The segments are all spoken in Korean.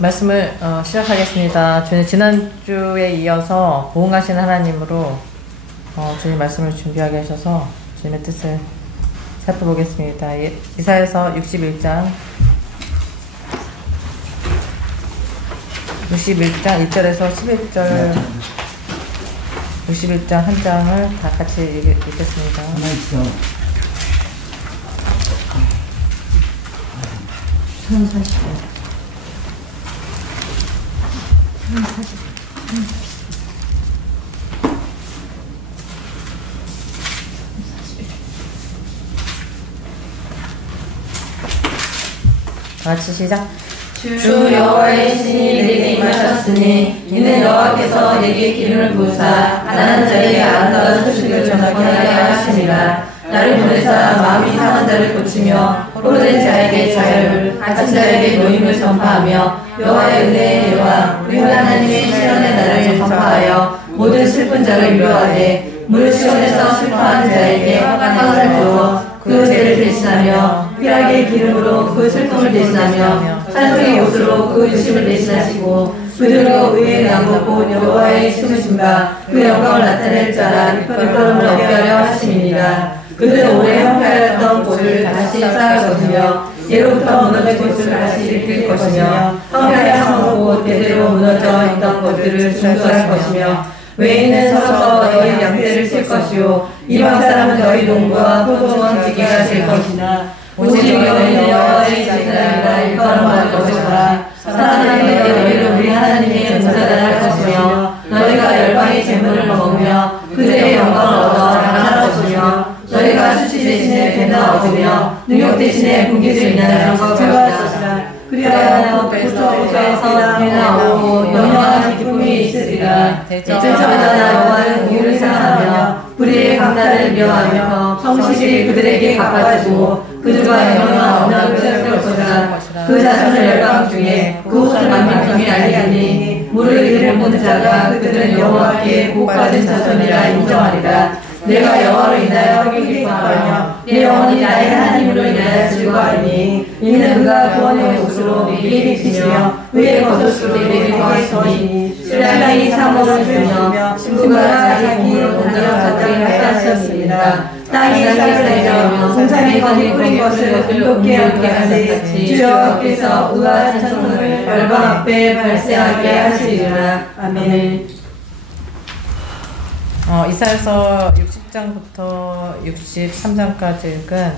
말씀을 시작하겠습니다. 주님, 지난주에 이어서 보응하시는 하나님으로 주님 말씀을 준비하게 하셔서 주님의 뜻을 살펴보겠습니다. 이사야서 61장 1절에서 11절 61장 한 장을 다 같이 읽겠습니다. 같이 시작. 주 여호와의 신이 내게 임하셨으니 이는 여호와께서 내게 기름을 부으사 가난한 자에게 아름다운 소식을 전하게 하심이라. 나를 보내사 마음이 상한 자를 고치며 포로된 자에게 자유를, 갇힌 자에게 노임을 전파하며 여호와의 은혜의 해와 우리 하나님의 시련의 날을 전파하여 모든 슬픈 자를 위로하되 무릇 시온에서 슬퍼하는 자에게 화관을 주어 그 죄를 대신하며 피라기의 기름으로 그 슬픔을 대신하며 찬송의 옷으로 그 유심을 대신하시고 그들로 의의 나무고 여호와의 심으심과 그 영광을 나타낼 자라 일컬음을 얻게 하려 하심이니라. 그들은 오래 황폐하였던 곳을 다시 쌓을 것이며 예로부터 무너진 곳을 다시 일으킬 것이며 황폐하였던 곳 대대로 무너져 있던 것들을 중수할 것이며 외인은 서서 너희 양떼를 칠 것이요 이방 사람은 너희 농부와 포도원 지게가 될 것이나 오직 너희는 여호와의 제사장이라 일컬음할 것이라. 사람들이 너희를 우리 하나님의 봉사자라 할 것이며 너희가 열방의 재물을 먹으며 그들의 영광을 얻어 자랑할 것이며 너희가 수치 대신에 배나 얻으며 능력 대신에 분깃을 인하여 즐거워할 것이라. 그리하여 부처에서 배나 오고 영원한 기쁨이 있으리라. 대전자나 여호와는 공의를 생각하며 불의의 강탈을 미워하며 성실히 그들에게 갚아주고 그들과 영원한 언약을 세울 것이라. 그 자손을 열방 중에 그 옷을 만민 중에 알리니 물을 이를 본 자가 그들은 여호와께 복받은 자손이라 인정하리라. 내가 여호와로 인하여 기뻐하며 내 영혼이 나의 하나님으로 인하여 즐거워하니 이는 그가 구원의 옷으로 내게 입히시며 의의 겉옷으로 내게 하시니 신랑이 참으로 주며 신부가 자기 몸으로 동정을 갖다게 하셨습니다. 땅이 쌀을 내려오며 송산이 거기 뿌린 것을 즐겁게 하게 하시니 주여께서 의와 찬송을 열방 앞에 발세하게 하시리라. 아멘. 이사야서 60장부터 63장까지 읽은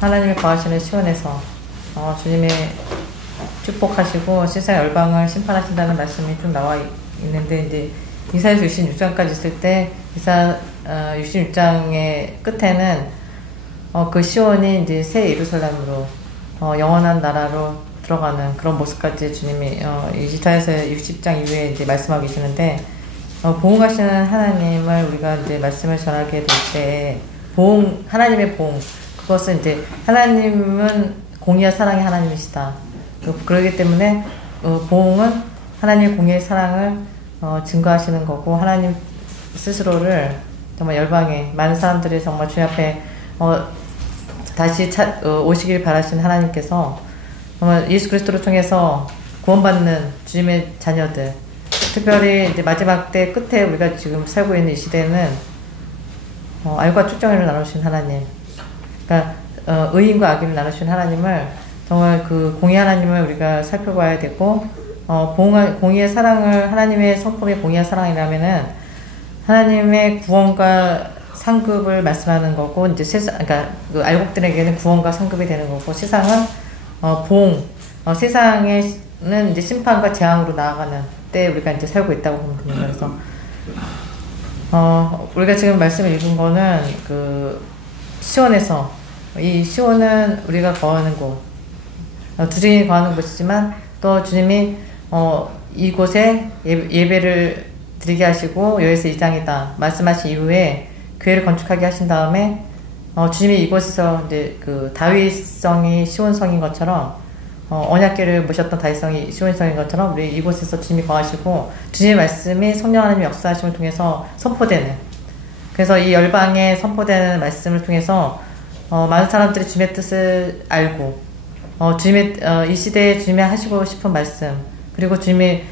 하나님이 거하시는 시온에서 주님의 축복하시고 세상 열방을 심판하신다는 말씀이 좀 나와 있는데, 이제 이사야서 66장까지 있을 때 이사 66장의 끝에는 그 시온이 이제 새 예루살렘으로 영원한 나라로 들어가는 그런 모습까지 주님이 이사야서 60장 이후에 이제 말씀하고 계시는데, 보응하시는 하나님을 우리가 이제 말씀을 전하게 될 때, 하나님의 보응, 그것은 이제 하나님은 공의와 사랑의 하나님이시다. 그러기 때문에 보응은 하나님의 공의의 사랑을 증거하시는 거고, 하나님 스스로를 정말 열방에 많은 사람들이 정말 주님 앞에 다시 오시길 바라시는 하나님께서 정말 예수 그리스도를 통해서 구원받는 주님의 자녀들, 특별히 이제 마지막 때 끝에 우리가 지금 살고 있는 이 시대는 알과 축정을 나누신 하나님, 그러니까 의인과 악인을 나누신 하나님을, 정말 그 공의 하나님을 우리가 살펴봐야 되고, 공의의 사랑을, 하나님의 성품의 공의의 사랑이라면은 하나님의 구원과 상급을 말씀하는 거고, 이제 그러니까 그 알곡들에게는 구원과 상급이 되는 거고, 세상은 세상에는 이제 심판과 재앙으로 나아가는 때 우리가 이제 살고 있다고 보면 됩니다. 그래서 우리가 지금 말씀을 읽은 거는 그 시온에서, 이 시온은 우리가 거하는 곳, 주님이 거하는 곳이지만 또 주님이 이곳에 예배를 드리게 하시고 여기서 이장이다 말씀하신 이후에 교회를 건축하게 하신 다음에 주님이 이곳에서 이제 그 다윗성이 시온성인 것처럼, 언약궤를 모셨던 다윗성이 시온성인 것처럼 우리 이곳에서 주님이 거하시고 주님의 말씀이 성령 하나님의 역사하심을 통해서 선포되는, 그래서 이 열방에 선포되는 말씀을 통해서 많은 사람들이 주님의 뜻을 알고 주님의 이 시대에 주님이 하시고 싶은 말씀, 그리고 주님이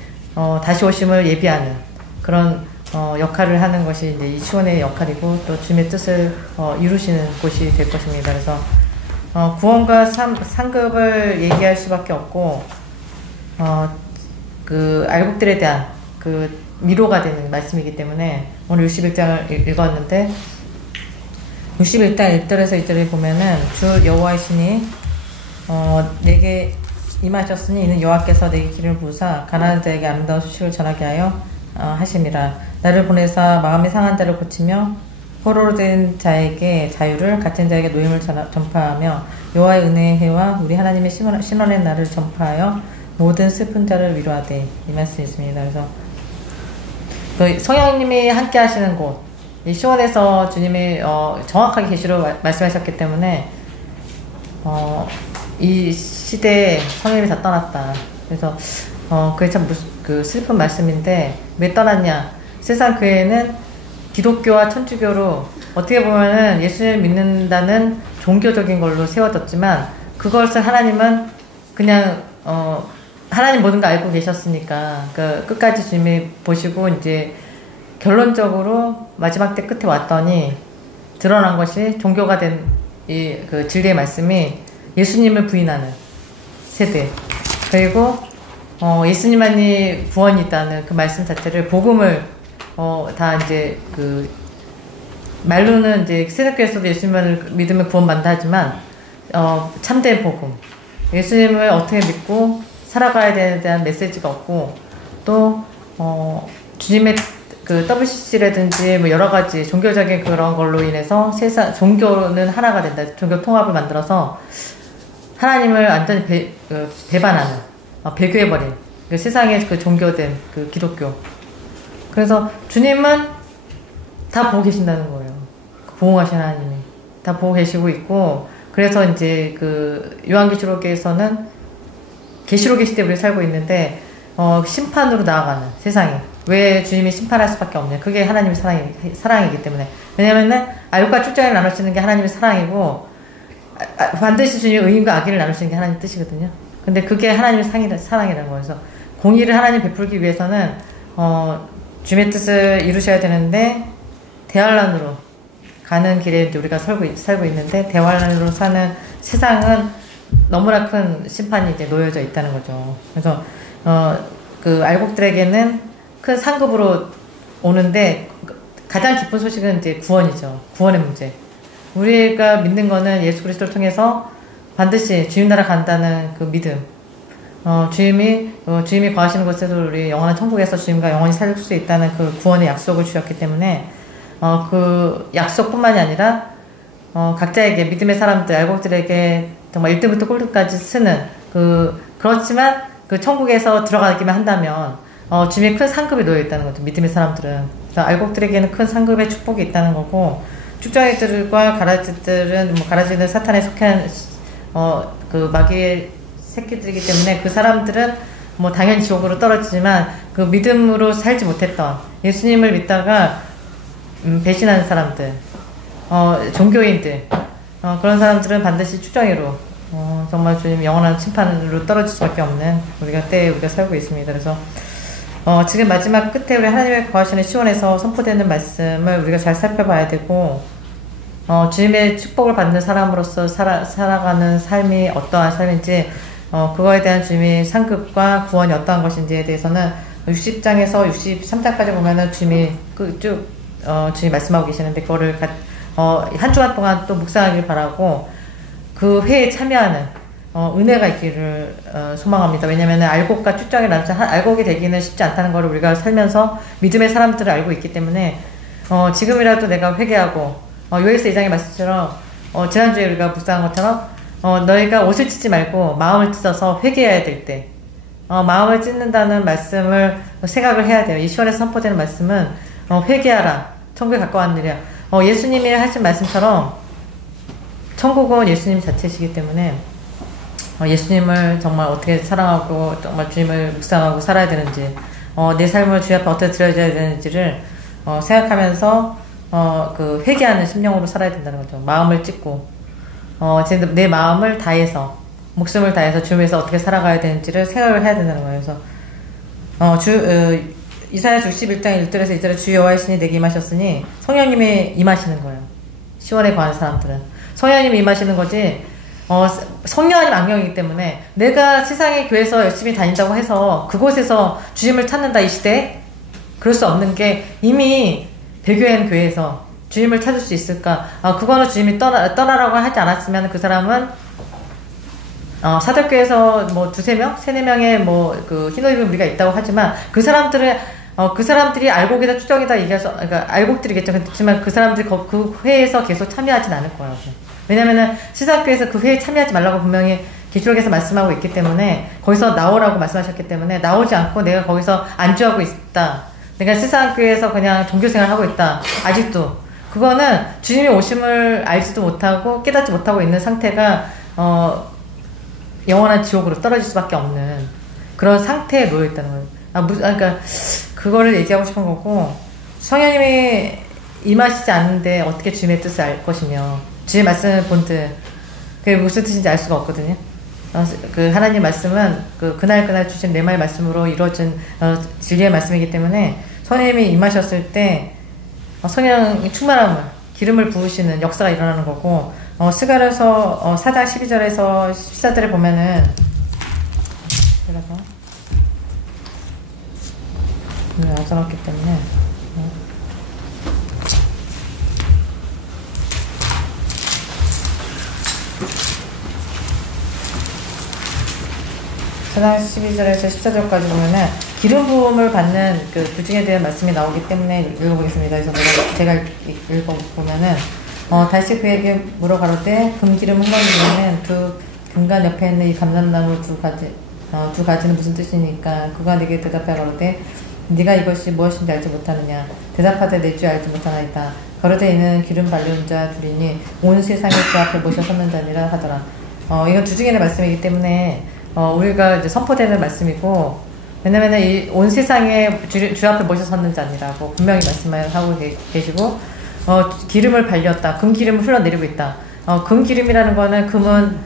다시 오심을 예비하는 그런 역할을 하는 것이 이제 이 시온의 역할이고, 또 주님의 뜻을 이루시는 곳이 될 것입니다. 그래서 구원과 상급을 얘기할 수밖에 없고, 그 알곡들에 대한 그 위로가 되는 말씀이기 때문에 오늘 61장을 읽었는데, 61장 1절에서 2절에 보면은 주 여호와의 신이 내게 임하셨으니 이는 여호와께서 내게 기름을 부으사 가난한 자에게 아름다운 소식을 전하게 하여 하심이라. 나를 보내사 마음이 상한 자를 고치며 포로로 된 자에게 자유를, 갇힌 자에게 노임을 전파하며 여호와의 은혜의 해와 우리 하나님의 신원의 날을 전파하여 모든 슬픈 자를 위로하되, 이 말씀이 있습니다. 그래서 그 성령님이 함께 하시는 곳, 이 시온에서 주님이 정확하게 계시로 말씀하셨기 때문에 이 시대에 성령님이 다 떠났다. 그래서 그게 참 그 슬픈 말씀인데, 왜 떠났냐? 세상 교회는 기독교와 천주교로 어떻게 보면은 예수님을 믿는다는 종교적인 걸로 세워졌지만, 그것을 하나님은 그냥 하나님 모든 거 알고 계셨으니까 그 끝까지 주님이 보시고 이제 결론적으로 마지막 때 끝에 왔더니 드러난 것이 종교가 된 이 그 진리의 말씀이 예수님을 부인하는 세대, 그리고 예수님만이 구원이 있다는 그 말씀 자체를, 복음을 다 이제 그 말로는 이제 세속교에서도 예수님을 믿으면 구원받는다 하지만 참된 복음, 예수님을 어떻게 믿고 살아가야 되는 대한 메시지가 없고, 또 주님의 그 WCC라든지 뭐 여러 가지 종교적인 그런 걸로 인해서 세상 종교는 하나가 된다, 종교 통합을 만들어서 하나님을 완전히 배반하는, 배교해버린 그 세상의 그 종교된 그 기독교. 그래서 주님은 다 보고 계신다는 거예요. 보호하신 하나님이 다 보고 계시고 있고, 그래서 이제 그 요한계시록에서는 계시록의 시대에 우리가 살고 있는데 심판으로 나아가는 세상이, 왜 주님이 심판할 수밖에 없냐? 그게 하나님의 사랑이기 때문에. 왜냐면은 알과 축장을 나누시는 게 하나님의 사랑이고, 반드시 주님이 의인과 악인을 나누시는 게 하나님의 뜻이거든요. 근데 그게 하나님의 사랑이라는 거예요. 그래서 공의를 하나님 베풀기 위해서는 주님의 뜻을 이루셔야 되는데, 대환란으로 가는 길에 이제 우리가 살고 있는데, 대환란으로 사는 세상은 너무나 큰 심판이 이제 놓여져 있다는 거죠. 그래서 그 알곡들에게는 큰 상급으로 오는데, 가장 기쁜 소식은 이제 구원이죠. 구원의 문제. 우리가 믿는 거는 예수 그리스도를 통해서 반드시 주님 나라 간다는 그 믿음. 주님이 거하시는 곳에서 우리 영원한 천국에서 주님과 영원히 살 수 있다는 그 구원의 약속을 주셨기 때문에, 그 약속뿐만이 아니라 각자에게, 믿음의 사람들, 알곡들에게 정말 1등부터 꼴등까지 쓰는 그렇지만 그 천국에서 들어가기만 한다면 주님의 큰 상급이 놓여 있다는 거죠. 믿음의 사람들은. 그래서 알곡들에게는 큰 상급의 축복이 있다는 거고, 축장이들과 가라지들은 가라지는 사탄에 속한 그 마귀의 새끼들이기 때문에 그 사람들은 당연히 지옥으로 떨어지지만, 그 믿음으로 살지 못했던, 예수님을 믿다가 배신하는 사람들, 종교인들, 그런 사람들은 반드시 축장이로 정말 주님 영원한 심판으로 떨어질 수밖에 없는 때에 우리가 살고 있습니다. 그래서 지금 마지막 끝에 우리 하나님의 거하시는 시온에서 선포되는 말씀을 우리가 잘 살펴봐야 되고, 주님의 축복을 받는 사람으로서 살아가는 삶이 어떠한 삶인지, 그거에 대한 주님의 상급과 구원이 어떠한 것인지에 대해서는 60장에서 63장까지 보면은 주님이 주님이 말씀하고 계시는데, 그거를 한 주간 동안 또 묵상하길 바라고, 그 회에 참여하는 은혜가 있기를 소망합니다. 왜냐하면 알곡과 축장이 나눠서 알곡이 되기는 쉽지 않다는 것을 우리가 살면서 믿음의 사람들을 알고 있기 때문에, 지금이라도 내가 회개하고, 요엘서 2장의 말씀처럼 지난주에 우리가 묵상한 것처럼 너희가 옷을 찢지 말고 마음을 찢어서 회개해야 될 때, 마음을 찢는다는 말씀을 생각을 해야 돼요. 이 시온에서 선포되는 말씀은 회개하라, 천국에 가까웠느니라. 예수님이 하신 말씀처럼 천국은 예수님 자체시기 때문에 예수님을 정말 어떻게 사랑하고 정말 주님을 묵상하고 살아야 되는지, 내 삶을 주님 앞에 어떻게 드려야 되는지를 생각하면서 그 회개하는 심령으로 살아야 된다는 거죠. 마음을 찢고 내 마음을 다해서 목숨을 다해서 주님을 위해서 어떻게 살아가야 되는지를 생각을 해야 된다는 거예요. 그래서 이사야 61장 1절에서 2절에 주 여호와의 신이 내게 임하셨으니 성령님이 임하시는 거예요. 시원에 관한 사람들은 성령님이 임하시는 거지. 성령 아니면 악령이기 때문에 내가 세상의 교회에서 열심히 다닌다고 해서 그곳에서 주님을 찾는다 이 시대에 그럴 수 없는 게 이미 배교한 교회에서 주님을 찾을 수 있을까? 그거는 주님이 떠나라고 하지 않았으면 그 사람은 사도교회에서 뭐 두세 명, 세네 명의 뭐 그 흰옷 입은 우리가 있다고 하지만 그 사람들이 알곡이다 추정이다 얘기해서 그러니까 알곡들이겠죠. 그렇지만 그 사람들이 그 회에서 계속 참여하진 않을 거예요. 왜냐면은 시사학교에서 그 회에 참여하지 말라고 분명히 기초록에서 말씀하고 있기 때문에 거기서 나오라고 말씀하셨기 때문에 나오지 않고 내가 거기서 안주하고 있다. 내가 시사학교에서 그냥 종교생활 하고 있다. 아직도 그거는 주님의 오심을 알지도 못하고 깨닫지 못하고 있는 상태가 영원한 지옥으로 떨어질 수밖에 없는 그런 상태에 놓여 있다는 거예요. 그러니까 그거를 얘기하고 싶은 거고 성령님이 임하시지 않는데 어떻게 주님의 뜻을 알 것이며 주의 말씀을 본드 그게 무슨 뜻인지 알 수가 없거든요. 그 하나님 말씀은 그날 주신 레마의 말씀으로 이루어진 진리의 말씀이기 때문에 성령님이 임하셨을 때 성령의 충만함을 기름을 부으시는 역사가 일어나는 거고 스가랴서 4장 12절에서 14절에 보면은 제가 써놨기 때문에 사장 12절에서 14절까지 보면은 기름 부음을 받는 그 부증에 대한 말씀이 나오기 때문에 읽어보겠습니다. 그래서 제가 읽어보면은 다시 그에게 물어 가로되 금기름 흥건기에는 두 금관 옆에 있는 이 감람나무 두 가지는 무슨 뜻이니까 그가 네게 대답하여 가로되 네가 이것이 무엇인지 알지 못하느냐 대답하되 내 줄 알지 못하나이다. 가로되 이는 기름 발려온 자 둘이니 온 세상에 주 앞에 모셔 섰는 자니라 하더라. 이건 주중에는 말씀이기 때문에 우리가 이제 선포되는 말씀이고 왜냐면은 이 온 세상에 주 앞에 모셔 섰는 자니라고 분명히 말씀하고 계시고 기름을 발렸다. 금기름을 흘러내리고 있다. 금기름이라는 거는 금은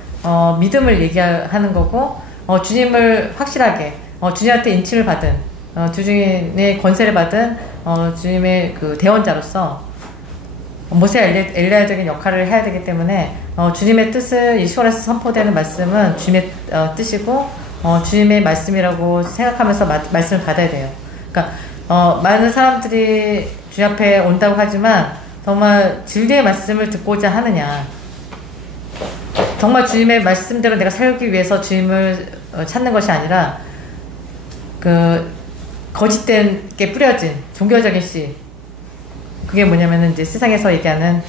믿음을 얘기하는 거고 주님을 확실하게 주님한테 인침을 받은 주님의 권세를 받은 주님의 그 대원자로서 모세 엘리야적인 역할을 해야 되기 때문에 주님의 뜻을 이 시월에서 선포되는 말씀은 주님의 뜻이고 주님의 말씀이라고 생각하면서 말씀을 받아야 돼요. 그러니까 많은 사람들이 주님 앞에 온다고 하지만 정말 진리의 말씀을 듣고자 하느냐 정말 주님의 말씀대로 내가 살기 위해서 주님을 찾는 것이 아니라 그 거짓된 게 뿌려진 종교적인 씨 그게 뭐냐면은 이제 세상에서 얘기하는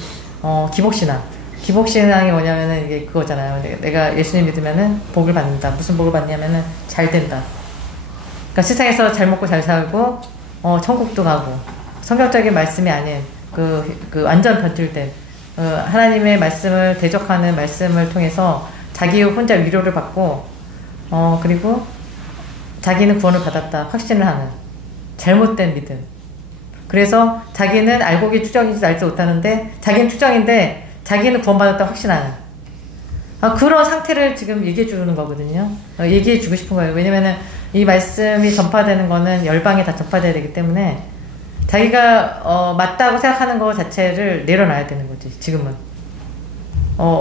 기복신앙이 뭐냐면은 이게 그거잖아요. 내가 예수님 믿으면은 복을 받는다. 무슨 복을 받냐면은 잘 된다. 그러니까 세상에서 잘 먹고 잘 살고 천국도 가고 성경적인 말씀이 아닌 그 완전 변질된 하나님의 말씀을 대적하는 말씀을 통해서 자기 혼자 위로를 받고 그리고 자기는 구원을 받았다 확신을 하는 잘못된 믿음. 그래서 자기는 알곡이 추정인지 알지 못하는데 자기는 추정인데 자기는 구원받았다 확신하는 그런 상태를 지금 얘기해 주는 거거든요. 얘기해 주고 싶은 거예요. 왜냐면은 이 말씀이 전파되는 거는 열방에 다 전파돼야 되기 때문에 자기가 맞다고 생각하는 거 자체를 내려놔야 되는 거지. 지금은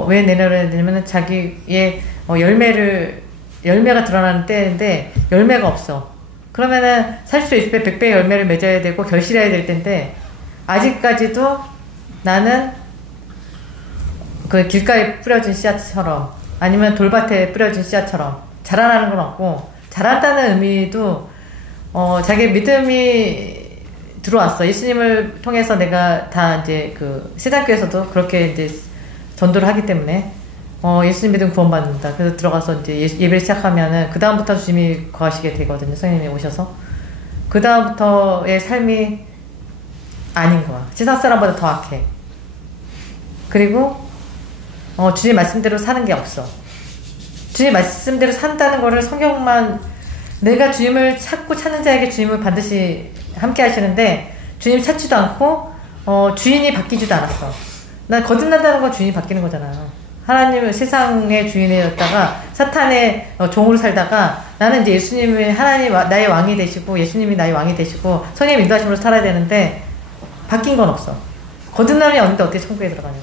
왜 내려놔야 되냐면은 자기의 열매가 드러나는 때인데 열매가 없어. 그러면은 40배, 20배, 100배의 열매를 맺어야 되고 결실해야 될 텐데 아직까지도 나는 그 길가에 뿌려진 씨앗처럼 아니면 돌밭에 뿌려진 씨앗처럼 자라나는 건 없고 자란다는 의미도 자기 믿음이 들어왔어. 예수님을 통해서 내가 다 이제 그 세상교에서도 그렇게 이제 전도를 하기 때문에 예수님 믿으면 구원받는다. 그래서 들어가서 이제 예배를 시작하면은 그 다음부터 주님이 거하시게 되거든요. 성령님이 오셔서 그 다음부터의 삶이 아닌 거야. 세상 사람보다 더 악해. 그리고 주님 말씀대로 사는 게 없어. 주님 말씀대로 산다는 거를 성경만 내가 주님을 찾고 찾는 자에게 주님을 반드시 함께 하시는데 주님 찾지도 않고 주인이 바뀌지도 않았어. 난 거듭난다는 건 주인이 바뀌는 거잖아요. 하나님은 세상의 주인이었다가 사탄의 종으로 살다가 나는 이제 예수님이 하나님 나의 왕이 되시고 예수님이 나의 왕이 되시고 성령의 인도하심으로 살아야 되는데 바뀐 건 없어. 거듭남이 없는데 어떻게 천국에 들어가냐고.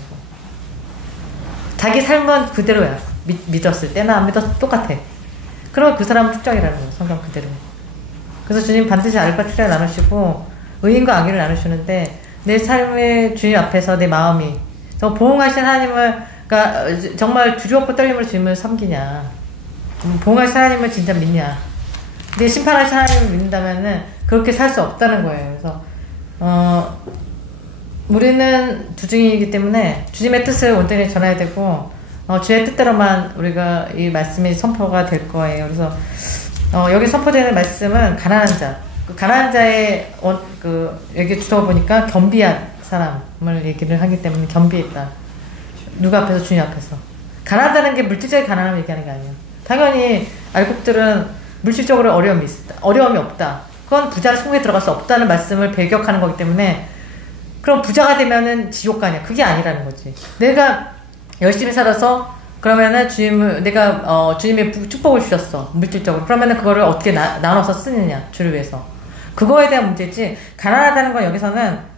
자기 삶은 그대로야. 믿었을 때나 안 믿었을 때 똑같아. 그럼 그 사람은 축적이라는 거예요. 성경 그대로. 그래서 주님 반드시 알과 틀을 나누시고 의인과 악인을 나누시는데 내 삶의 주님 앞에서 내 마음이 저 보응하신 하나님을 그러니까 정말 두렵고 떨림으로 주님을 섬기냐, 보응하신 하나님을 진짜 믿냐, 내 심판하신 하나님을 믿는다면은 그렇게 살 수 없다는 거예요. 그래서 우리는 두중이기 때문에 주님의 뜻을 온전히 전해야 되고 주의 뜻대로만 우리가 이 말씀이 선포가 될 거예요. 그래서 여기 선포되는 말씀은 가난한 자, 그 가난한 자의 여기 주어 보니까 겸비한 사람을 얘기를 하기 때문에 겸비했다. 누가 앞에서? 주님 앞에서. 가난하다는 게 물질적인 가난함을 얘기하는 게 아니에요. 당연히 알곡들은 물질적으로 어려움이 있다. 어려움이 없다. 그건 부자는 천국에 들어갈 수 없다는 말씀을 배격하는 거기 때문에 그럼 부자가 되면은 지옥 가냐? 그게 아니라는 거지. 내가 열심히 살아서 그러면은 내가 주님의 축복을 주셨어. 물질적으로. 그러면은 그거를 어떻게 나눠서 쓰느냐? 주를 위해서. 그거에 대한 문제지. 가난하다는 건 여기서는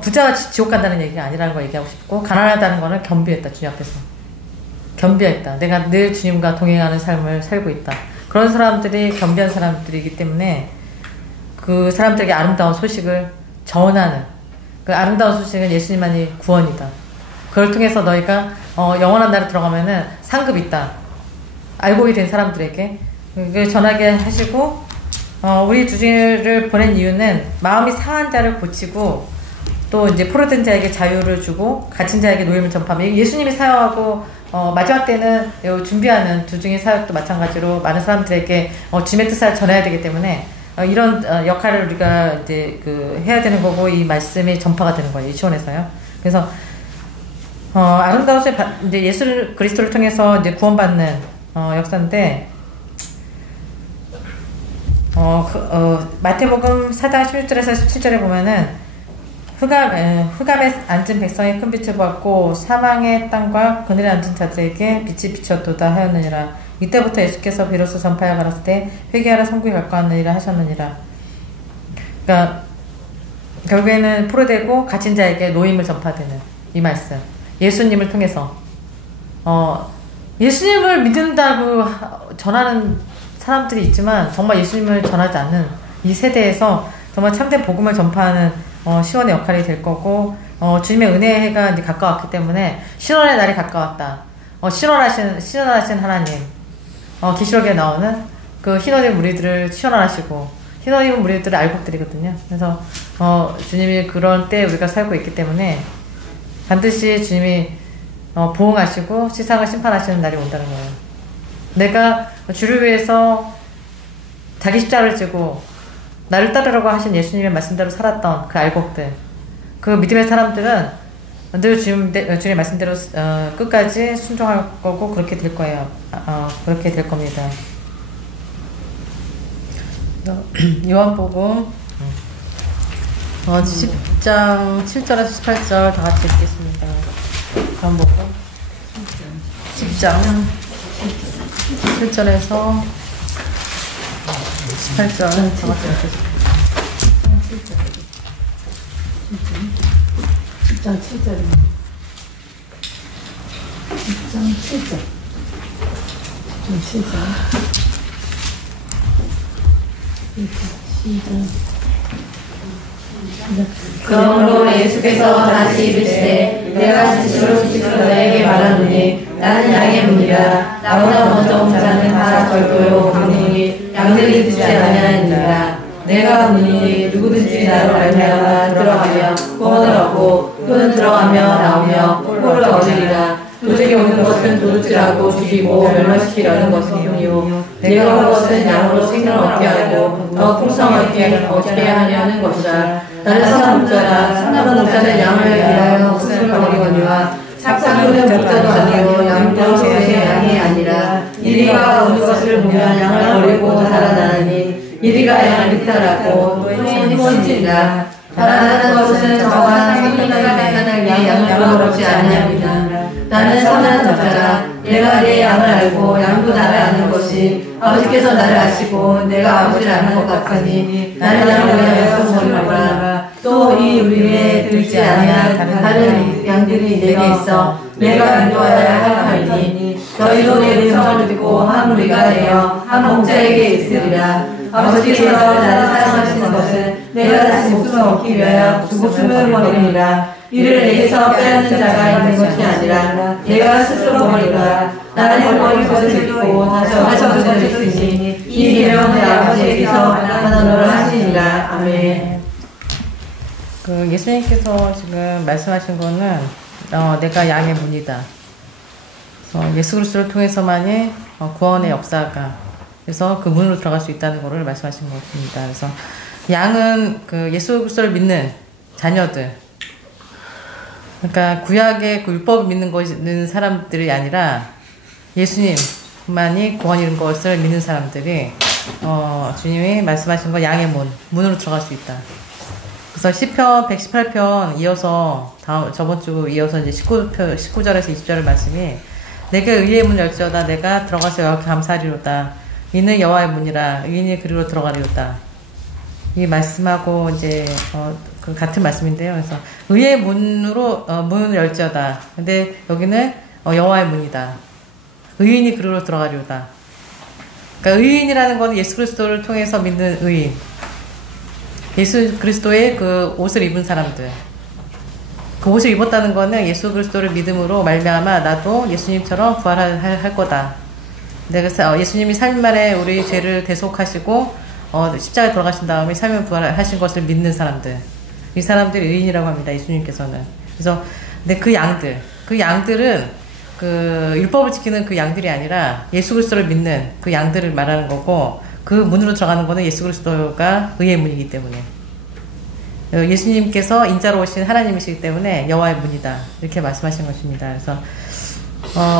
부자가 지옥 간다는 얘기가 아니라는 걸 얘기하고 싶고, 가난하다는 거는 겸비했다. 주님 앞에서. 겸비했다. 내가 늘 주님과 동행하는 삶을 살고 있다. 그런 사람들이 겸비한 사람들이기 때문에 그 사람들에게 아름다운 소식을 전하는, 그 아름다운 소식은 예수님만이 구원이다. 그걸 통해서 너희가 영원한 나라에 들어가면은 상급이 있다. 알곡이 된 사람들에게 그걸 전하게 하시고, 우리 두중이를 보낸 이유는 마음이 상한 자를 고치고 또 이제 포로된 자에게 자유를 주고 갇힌 자에게 노임을 전파하면, 예수님이 사역하고 마지막 때는 준비하는 두중이 사역도 마찬가지로 많은 사람들에게 주님의 뜻을 전해야 되기 때문에 이런 역할을 우리가 이제 해야 되는 거고, 이 말씀이 전파가 되는 거예요. 유치원에서요. 그래서 아름다운 이제 예수 그리스도를 통해서 이제 구원받는 역사인데, 마태복음 4장 16절에서 17절에 보면은 흑암에 앉은 백성이 큰 빛을 보았고 사망의 땅과 그늘에 앉은 자들에게 빛이 비쳤도다 하였느니라. 이때부터 예수께서 비로소 전파하여 가라사대 회개하라 천국에 갈거하느니라 하셨느니라. 그러니까 결국에는 포로되고 갇힌 자에게 노임을 전파되는 이 말씀, 예수님을 통해서 예수님을 믿는다고 전하는 사람들이 있지만 정말 예수님을 전하지 않는 이 세대에서 정말 참된 복음을 전파하는 시원의 역할이 될 거고, 주님의 은혜의 해가 이제 가까웠기 때문에 신원의 날이 가까웠다. 신원하신 하나님, 계시록에 나오는 그 흰옷의 무리들을 신원하시고, 흰옷 입은 무리들을 알곡들이거든요. 그래서 주님이 그런 때 우리가 살고 있기 때문에 반드시 주님이 보응하시고 세상을 심판하시는 날이 온다는 거예요. 내가 주를 위해서 자기 십자가를 지고 나를 따르라고 하신 예수님의 말씀대로 살았던 그 알곡들, 그 믿음의 사람들은 늘 주님의 말씀대로 끝까지 순종할 거고 그렇게 될 거예요. 그렇게 될 겁니다. 요한복음 10장 7절에서 18절 다 같이 읽겠습니다. 요한복음 10장 7절에서 18절 다 같이 읽겠습니다. 10장 7절. 10장 7절. 10장 7절. 그러므로 예수께서 다시 이르시되 내가 진실로 진실로 너에게 말하노니 나는 양의 문이라. 나보다 먼저 온 자는 다 절도요 강문이 양들이 듣지 아니하느니라. 내가 문이니 누구든지 나로 말미암아 들어가며 구원을 얻고 또는 들어가며 나오며 꼴을 얻으리라. 도적이 오는 것은 도둑질하고 죽이고 멸망시키려는 것이요 내가 온 것은 양으로 생명을 얻게 하고 더 풍성하게 얻게 하려는 것이라. 나는 사람 목자라. 사람 목자는 양을 위하여 목숨을 버리거니와 삭삭이는 목자도 아니요 양도 제 양이 아니라. 이리가 오는 것을 보면 양을 버리고 달아나니 이리가 양을 잇따랐고 또 흰지니라. 달아나는 것은 저와 생명을 위해 양을 버리지 아니합니다. 나는 선한 저자라. 내가 내 양을 알고 양도 나를 아는 것이 아버지께서 나를 아시고 내가 아버지를 아는 것 같으니 나는 양을 위하여 소리하노라. 또 이 우리에 들지 아니한 다른 양들이 내게 있어 내가 인도하여야 하리니 너희도 내 음성을 듣고 한 무리가 되어 한 목자에게 있으리라. 아버지께서 나를 사랑하시는 것은 내가 다시 목숨을 얻기 위하여 목숨을 버리니라. 이를 내게서 빼앗는 자가 있는 것이 아니라 내가 스스로 버리라. 나는 버릴 것을 듣고 다시 얻을 것을 있으니 이 계명은 내 아버지께서 하나님으로 하시니라. 아멘. 예수님께서 지금 말씀하신 거는 내가 양의 문이다. 예수 그리스도를 통해서만이 구원의 역사가 그래서 그 문으로 들어갈 수 있다는 것을 말씀하신 것입니다. 그래서 양은 예수 그리스도를 믿는 자녀들, 그러니까 구약의 율법을 믿는 사람들이 아니라 예수님만이 구원인 것을 믿는 사람들이 주님이 말씀하신 거 양의 문으로 들어갈 수 있다. 그래서 시편 118편 이어서 저번 주 이어서 이제 19절에서 20절의 말씀이 내게 의의 문 열지어다 내가 들어가서 여호와께 감사하리로다. 이는 여호와의 문이라 의인이 그리로 들어가리로다. 이 말씀하고 이제 그 같은 말씀인데요. 그래서 의의 문으로 문을 열지어다. 근데 여기는 여호와의 문이다. 의인이 그리로 들어가리로다. 그러니까 의인이라는 건 예수 그리스도를 통해서 믿는 의인. 예수 그리스도의 그 옷을 입은 사람들. 그 옷을 입었다는 거는 예수 그리스도를 믿음으로 말미암아 나도 예수님처럼 부활할 거다. 내가 예수님이 살인말에 우리 죄를 대속하시고 십자가에 돌아가신 다음에 살면 부활하신 것을 믿는 사람들. 이 사람들이 의인이라고 합니다. 예수님께서는. 그래서 근데 그 양들은 그 율법을 지키는 그 양들이 아니라 예수 그리스도를 믿는 그 양들을 말하는 거고 그 문으로 들어가는 거는 예수 그리스도가 의의 문이기 때문에 예수님께서 인자로 오신 하나님이시기 때문에 여호와의 문이다 이렇게 말씀하신 것입니다. 그래서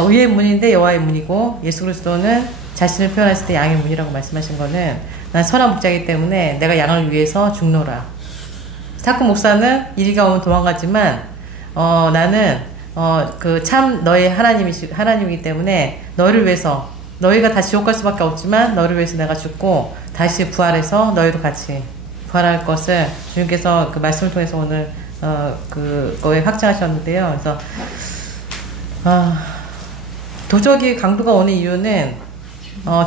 의의 문인데 여호와의 문이고 예수 그리스도는 자신을 표현했을 때 양의 문이라고 말씀하신 거는 난 선한 목자이기 때문에 내가 양을 위해서 죽노라. 사쿠 목사는 이리가 오면 도망가지만 나는 그 참 너의 하나님이기 때문에 너희를 위해서 너희가 다 지옥 갈 수밖에 없지만 너를 위해서 내가 죽고 다시 부활해서 너희도 같이 부활할 것을 주님께서 그 말씀을 통해서 오늘 그거에 확증하셨는데요. 그래서 도적이 강도가 오는 이유는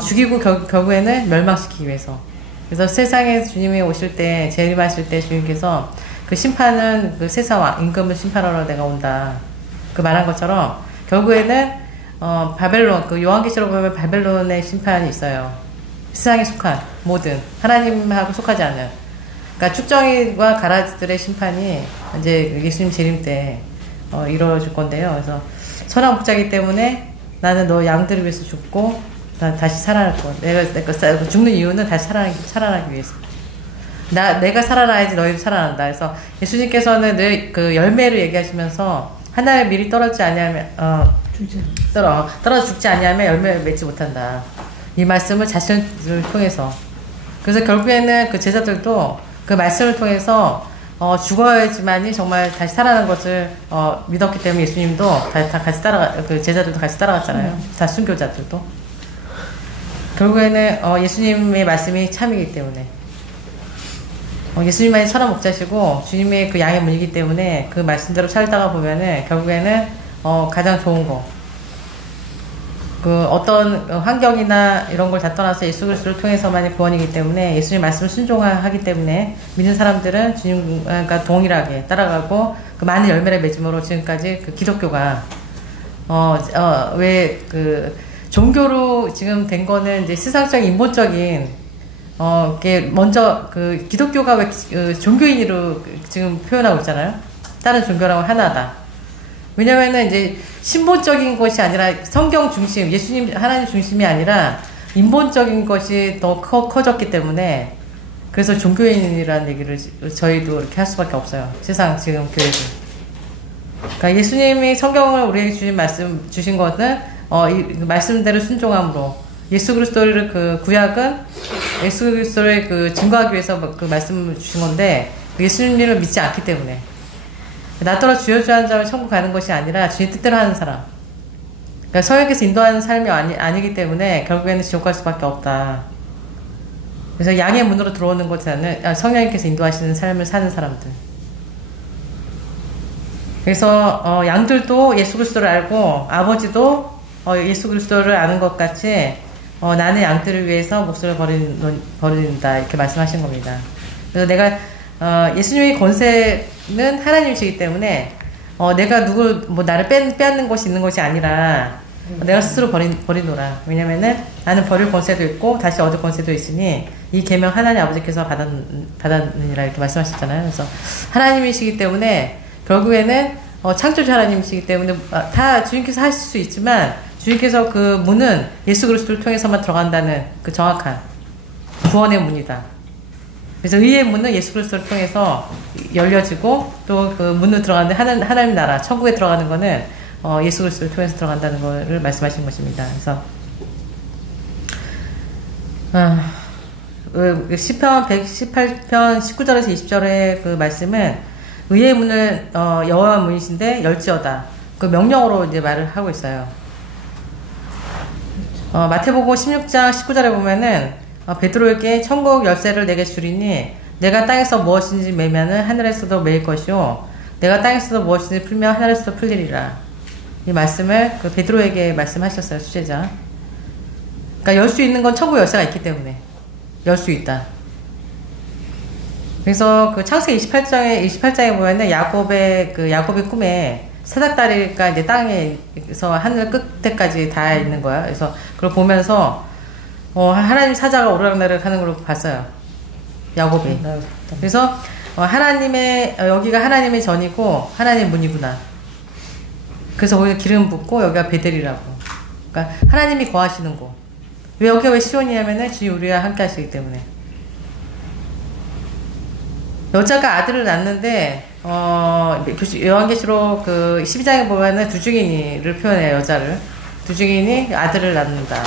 죽이고 결국에는 멸망시키기 위해서. 그래서 세상에 주님이 오실 때 재림하실 때 주님께서 그 심판은 그 세상 임금을 심판하러 내가 온다 그 말한 것처럼 결국에는 바벨론 그 요한계시록 보면 바벨론의 심판이 있어요. 세상에 속한 모든 하나님하고 속하지 않은 그러니까 축정이와 가라지들의 심판이 이제 예수님 재림 때 이루어질 건데요. 그래서 선한 목자이기 때문에 나는 너 양들을 위해서 죽고 난 다시 살아날 거야. 내가 죽는 이유는 다시 살아나기 위해서. 내가 살아나야지 너희도 살아난다. 그래서 예수님께서는 늘 그 열매를 얘기하시면서 하나에 미리 떨어지지 아니하면 떨어져 죽지 아니하면 열매를 맺지 못한다. 이 말씀을 자신을 통해서. 그래서 결국에는 그 제자들도 그 말씀을 통해서 죽어야지만이 정말 다시 살아나는 것을 믿었기 때문에 예수님도 다 같이 그 제자들도 같이 따라갔잖아요. 다 순교자들도. 결국에는 예수님의 말씀이 참이기 때문에 예수님만이 선한 목자시고 주님의 그 양의 문이기 때문에 그 말씀대로 살다가 보면은 결국에는 가장 좋은 거 그 어떤 환경이나 이런 걸 다 떠나서 예수 그리스도를 통해서만이 구원이기 때문에 예수님 말씀을 순종하기 때문에 믿는 사람들은 주님과 동일하게 따라가고 그 많은 열매를 맺음으로 지금까지 그 기독교가 왜 그 종교로 지금 된 거는 이제 세상적인 인본적인 이게 먼저 그 기독교가 왜 종교인으로 지금 표현하고 있잖아요. 다른 종교라고 하나다. 왜냐면은 이제 신본적인 것이 아니라 성경 중심, 예수님 하나님 중심이 아니라 인본적인 것이 더 커졌기 때문에 그래서 종교인이라는 얘기를 저희도 이렇게 할 수밖에 없어요. 세상 지금 교회도. 그러니까 예수님이 성경을 우리에게 주신 것은 이 말씀대로 순종함으로 예수 그리스도를 그 구약은 예수 그리스도를 그 증거하기 위해서 그 말씀을 주신 건데 예수님을 믿지 않기 때문에 나 따라 주여 주여 하는 자를 천국 가는 것이 아니라 주님 뜻대로 하는 사람 그러니까 성령께서 인도하는 삶이 아니기 때문에 결국에는 지옥 갈 수밖에 없다. 그래서 양의 문으로 들어오는 것보다는 성령님께서 인도하시는 삶을 사는 사람들. 그래서 양들도 예수 그리스도를 알고 아버지도 예수 그리스도를 아는 것 같이 나는 양들을 위해서 목숨을 버린다 이렇게 말씀하신 겁니다. 그래서 내가 예수님의 권세는 하나님이시기 때문에 내가 나를 빼앗는 것이 있는 것이 아니라 내가 스스로 버리노라. 왜냐면은 나는 버릴 권세도 있고 다시 얻을 권세도 있으니 이 계명 하나님 아버지께서 받았느니라 이렇게 말씀하셨잖아요. 그래서 하나님이시기 때문에 결국에는 창조주 하나님이시기 때문에 다 주님께서 하실 수 있지만 주님께서 그 문은 예수 그리스도를 통해서만 들어간다는 그 정확한 구원의 문이다. 그래서 의의 문은 예수 그리스도를 통해서 열려지고 또 그 문으로 들어가는데 하나님 나라 천국에 들어가는 거는 예수 그리스도를 통해서 들어간다는 것을 말씀하신 것입니다. 그래서 시편 118편 19절에서 20절의 그 말씀은 의의 문은 여호와 문이신데 열지어다. 그 명령으로 이제 말을 하고 있어요. 마태복음 16장 19절에 보면은 베드로에게 천국 열쇠를 내게 주리니 내가 땅에서 무엇인지 매면은 하늘에서도 매일 것이요 내가 땅에서도 무엇인지 풀면 하늘에서도 풀리리라. 이 말씀을 그 베드로에게 말씀하셨어요. 수제자. 그러니까 열 수 있는 건 천국 열쇠가 있기 때문에 열 수 있다. 그래서 그 창세기 28장에 보면은 야곱의 꿈에 사닥다리가 이제 땅에서 하늘 끝에까지 다 있는 거야. 그래서 그걸 보면서 하나님 사자가 오르락내리락 하는 걸 봤어요. 야곱이. 그래서 여기가 하나님의 전이고 하나님의 문이구나. 그래서 거기가 기름 붓고 여기가 베델이라고. 그러니까 하나님이 거하시는 곳. 여기가 왜 시온이냐면은 주님 우리와 함께 하시기 때문에. 여자가 아들을 낳는데 요한계시록 그 12장에 보면은 두중인이를 표현해요. 여자를. 두중인이 아들을 낳는다.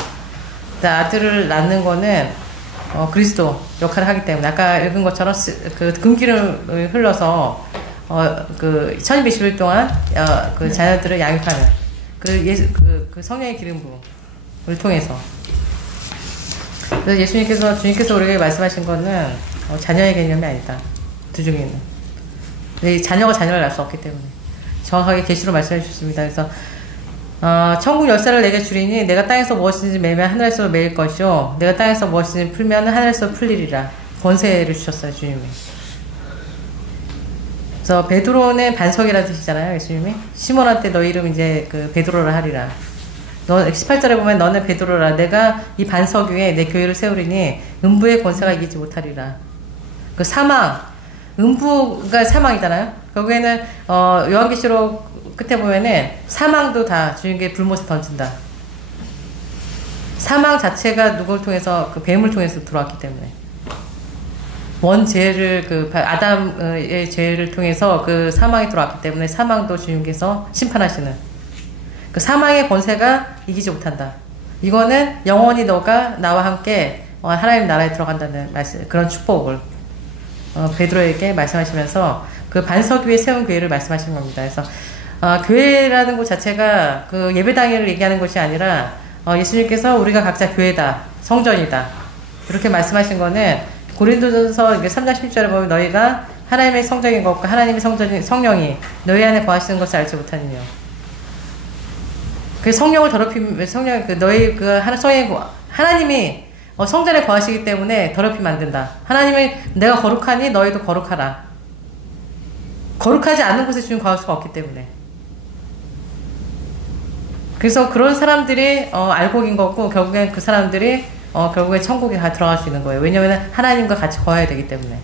아들을 낳는 거는 그리스도 역할을 하기 때문에 아까 읽은 것처럼 그 금기를 흘러서 그 1221일 동안 그 자녀들을 양육하는 그 성령의 기름 부음을 통해서. 그래서 주님께서 우리에게 말씀하신 거는 자녀의 개념이 아니다. 두중에는 자녀가 자녀를 낳을 수 없기 때문에 정확하게 계시로 말씀해 주셨습니다. 그래서 천국 열쇠를 내게 주리니 내가 땅에서 무엇인지 매면 하늘에서 매일 것이요 내가 땅에서 무엇인지 풀면 하늘에서 풀리리라. 권세를 주셨어요. 주님이. 그래서 베드로는 반석이라는 뜻이잖아요. 예수님이. 시몬한테 너 이름 이제 그 베드로라 하리라. 18절에 보면 너는 베드로라. 내가 이 반석 위에 내 교회를 세우리니 음부의 권세가 이기지 못하리라. 그 사망, 음부가 사망이잖아요. 결국에는 요한계시록 끝에 보면은 사망도 다 주님께 불못에 던진다. 사망 자체가 누구를 통해서 그 뱀을 통해서 들어왔기 때문에 원죄를 그 아담의 죄를 통해서 그 사망이 들어왔기 때문에 사망도 주님께서 심판하시는 그 사망의 권세가 이기지 못한다. 이거는 영원히 너가 나와 함께 하나님 나라에 들어간다는 말씀, 그런 축복을 베드로에게 말씀하시면서 그 반석 위에 세운 교회를 말씀하신 겁니다. 그래서 교회라는 것 자체가 그 예배당을 얘기하는 것이 아니라 예수님께서 우리가 각자 교회다, 성전이다 이렇게 말씀하신 거는 고린도전서 3장 10절에 보면 너희가 하나님의 성전인 것과 하나님의 성령이 너희 안에 거하시는 것을 알지 못하느뇨. 그 성령을 더럽히면 하나님이 성전에 거하시기 때문에 더럽히면 안 된다. 하나님이 내가 거룩하니 너희도 거룩하라. 거룩하지 않는 곳에 주님 거할 수가 없기 때문에. 그래서 그런 사람들이 알고 인 거고 결국엔 그 사람들이 결국에 천국에 다 들어갈 수 있는 거예요. 왜냐하면 하나님과 같이 거해야 되기 때문에.